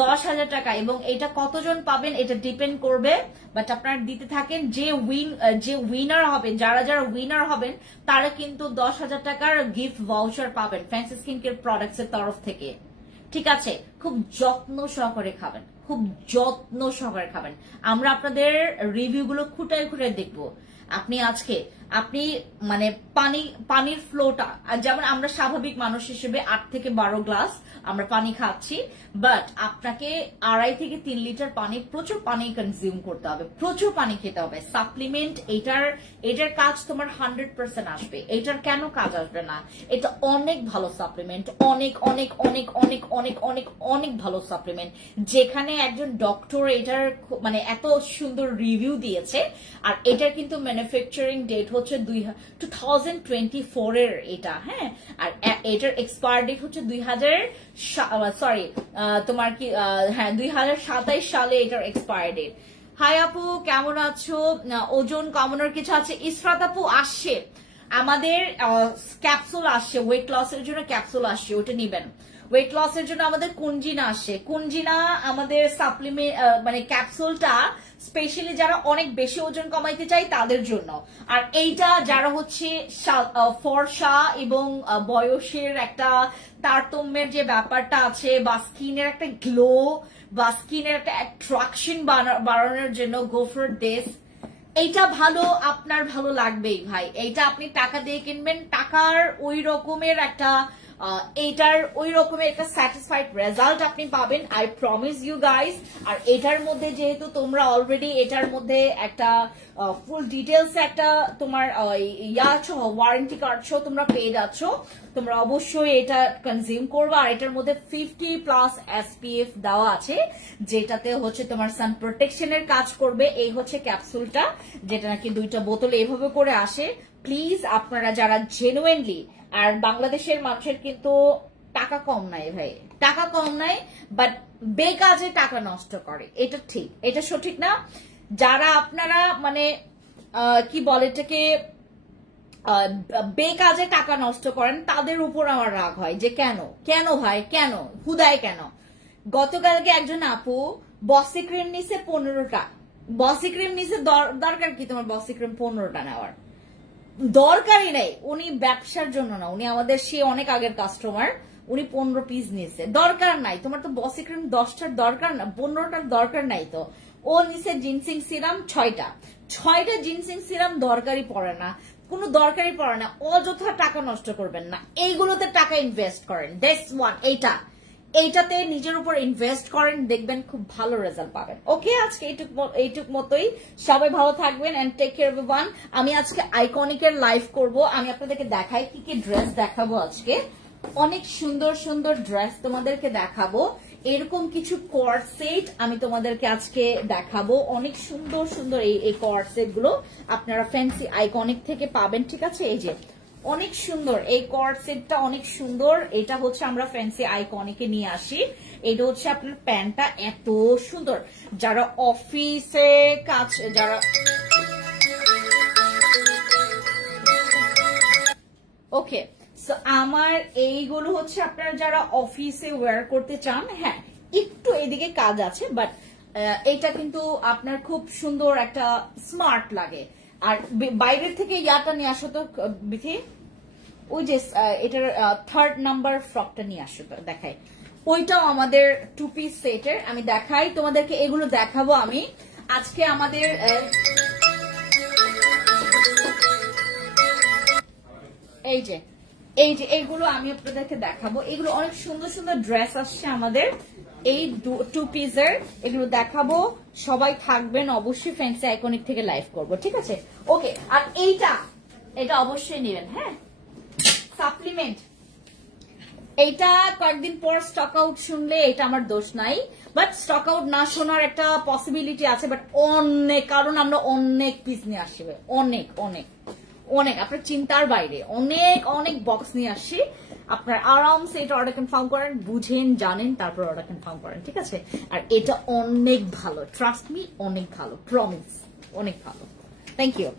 10,000 টাকা। এবং এটা কতজন পাবেন এটা ডিপেন্ড করবে, বাট আপনারা দিতে থাকেন। যে উইনার হবেন, যারা উইনার হবেন, তারা কিন্তু 10,000 টাকার গিফট ভাউচার পাবেন ফ্যান্সি স্কিন কেয়ার প্রোডাক্টস এর তরফ থেকে, ঠিক আছে। খুব যত্ন সহকারে খাবেন, খুব যত্ন সহকারে খাবেন। আমরা আপনাদের রিভিউ গুলো খুঁটায় দেখবো। আপনি আজকে আপনি মানে পানির ফ্লোটা, যেমন আমরা স্বাভাবিক মানুষ হিসেবে 8 থেকে 12 গ্লাস আমরা পানি খাচ্ছি, বাট আপনাকে 2.5 থেকে 3 লিটার পানি, প্রচুর পানি কনজিউম করতে হবে, প্রচুর পানি খেতে হবে। সাপ্লিমেন্ট এটার কাজ তোমার 100% আসবে। এটার কেন কাজ আসবে না? এটা অনেক ভালো সাপ্লিমেন্ট, অনেক অনেক অনেক অনেক অনেক অনেক অনেক ভালো সাপ্লিমেন্ট, যেখানে একজন ডক্টর এটার মানে এত সুন্দর রিভিউ দিয়েছে। আর এটার কিন্তু ম্যানুফ্যাকচারিং ডেট হচ্ছে 2024 এর এটা, হ্যাঁ। আর এটার এক্সপায়ার ডেট হচ্ছে 2027 সালে এটার এক্সপায়ার ডেট। হাই আপু, কেমন আছো? ওজন কমানোর কিছু আছে? ইসরাত আপু, আসছে আমাদের ক্যাপসুল আসছে, ওয়েট লসের জন্য ক্যাপসুল আসছে, ওটা নিবেন। ওয়েট লসের জন্য আমাদের কুঞ্জিনা আসছে, কুঞ্জিনা আমাদের সাপ্লিমেন্ট মানে ক্যাপসুলটা স্পেশালি যারা অনেক বেশি ওজন কমাইতে চাই তাদের জন্য। আর এইটা যারা হচ্ছে ফর্সা এবং বয়সের একটা তারতম্যের যে ব্যাপারটা আছে, বা স্কিনের একটা গ্লো বা স্কিনের একটা অ্যাট্রাকশন বাড়ানোর জন্য, গো ফর দিস। এইটা ভালো, আপনার ভালো লাগবেই ভাই। এইটা আপনি টাকা দিয়ে কিনবেন, টাকার ওই রকমের একটা এইটার ওই রকমের একটা স্যাটিসফাইড রেজাল্ট আপনি পাবেন, আই প্রমিস ইউ গাইজ। আর এটার মধ্যে যেহেতু তোমরা অলরেডি এটার মধ্যে একটা ফুল ডিটেলস একটা তোমার ওয়ারেন্টি কার্ড সহ তোমরা পেয়ে যাচ্ছ, তোমরা অবশ্যই এটা কনজিউম করবে। আর এটার মধ্যে 50+ SPF দেওয়া আছে, যেটাতে হচ্ছে তোমার সান প্রোটেকশনের কাজ করবে। এই হচ্ছে ক্যাপসুলটা, যেটা নাকি 2টা বোতল এভাবে করে আসে। প্লিজ আপনারা যারা জেনুইনলি, আর বাংলাদেশের মানুষের কিন্তু টাকা কম নাই ভাই, টাকা কম নাই, বাট বেকাজে টাকা নষ্ট করে, এটা ঠিক, এটা সঠিক না। যারা আপনারা মানে কি বলে এটাকে বেকাজে টাকা নষ্ট করেন, তাদের উপর আমার রাগ হয় যে কেন ভাই, কেন হুদায় কেন। গতকালকে একজন আপু বসি ক্রিম নিছে 15টা, বসি ক্রিম নিছে, দরকার কি তোমার বসি ক্রিম 15টা নেওয়ার? দরকারই নেই। উনি ব্যবসার জন্য না, উনি আমাদের সে অনেক আগের কাস্টমার, উনি 15 পিস নিয়েছে। দরকার নাই, তোমার তো বসি ক্রিম 10টার দরকার না, 15টার দরকার নাই। তো ও নিছে জিনসিং সিরাম 6টা জিনসিং সিরাম, দরকারই পড়ে না, কোনো দরকারই পড়ে না। অযথা টাকা নষ্ট করবেন না, এইগুলোতে টাকা ইনভেস্ট করেন। দিস ওয়ান, এইটাতে নিজের উপর ইনভেস্ট করেন, দেখবেন খুব ভালো রেজাল্ট পাবেন। ওকে, আজকে এইটুক মতোই। সবাই ভালো থাকবেন এন্ড টেক কেয়ার এভরিওয়ান। আমি আজকে আইকনিকের লাইভ করব, আমি আপনাদেরকে দেখাই কি কি ড্রেস দেখাবো আজকে। অনেক সুন্দর সুন্দর ড্রেস তোমাদেরকে দেখাবো, এরকম কিছু কোয়ার্ড সেট আমি তোমাদেরকে আজকে দেখাবো। অনেক সুন্দর সুন্দর এই কোয়ার্ড সেট গুলো আপনারা ফ্যান্সি আইকনিক থেকে পাবেন, ঠিক আছে? এই যে অনেক সুন্দর এই কোয়ার্ড সেটটা, অনেক সুন্দর। এটা হচ্ছে আমরা ফ্যান্সি আইকনিকে নিয়ে আসি। এটা হচ্ছে আপনার প্যান্টটা এত সুন্দর, যারা অফিসে কাজ, যারা ওকে, আমার এইগুলো হচ্ছে আপনারা যারা অফিসে ওয়্যার করতে চান। হ্যাঁ, একটু এদিকে কাজ আছে, বাট এটা কিন্তু আপনার খুব সুন্দর একটা স্মার্ট লাগে। আর বাইরের থেকে ইয়াটা নিয়ে আসো তো বিথি, ওই যে এটার 3rd নাম্বার ফ্রকটা নিয়ে আসো তো, দেখাই। ওইটাও আমাদের 2 পিস সেটের, আমি দেখাই তোমাদেরকে, এগুলো দেখাবো আমি আজকে। আমাদের এই যে এইগুলো আমি আপনাদেরকে দেখাবো। এগুলো অনেক সুন্দর সুন্দর ড্রেস আসছে আমাদের, এই 2 পিসের, এগুলো দেখাবো। সবাই থাকবেন অবশ্যই, ফ্যান্সি আইকনিক থেকে লাইভ করবো, ঠিক আছে? ওকে, আর এটা অবশ্যই নেবেন। হ্যাঁ, সাপ্লিমেন্ট, এইটা কয়েকদিন পর স্টক আউট শুনলে এটা আমার দোষ নাই, বাট স্টক আউট না শোনার একটা পসিবিলিটি আছে, বাট অনেক, কারণ আমরা অনেক পিস নিয়ে আসছি, অনেক অনেক অনেক, আপনার চিন্তার বাইরে অনেক অনেক বক্স নিয়ে আসছি। আপনার আরামসে এটা অর্ডার কনফার্ম করেন, বুঝেন জানেন, তারপর অর্ডার কনফার্ম করেন, ঠিক আছে? আর এটা অনেক ভালো, ট্রাস্ট মি, অনেক ভালো, প্রমিস, অনেক ভালো। Thank you.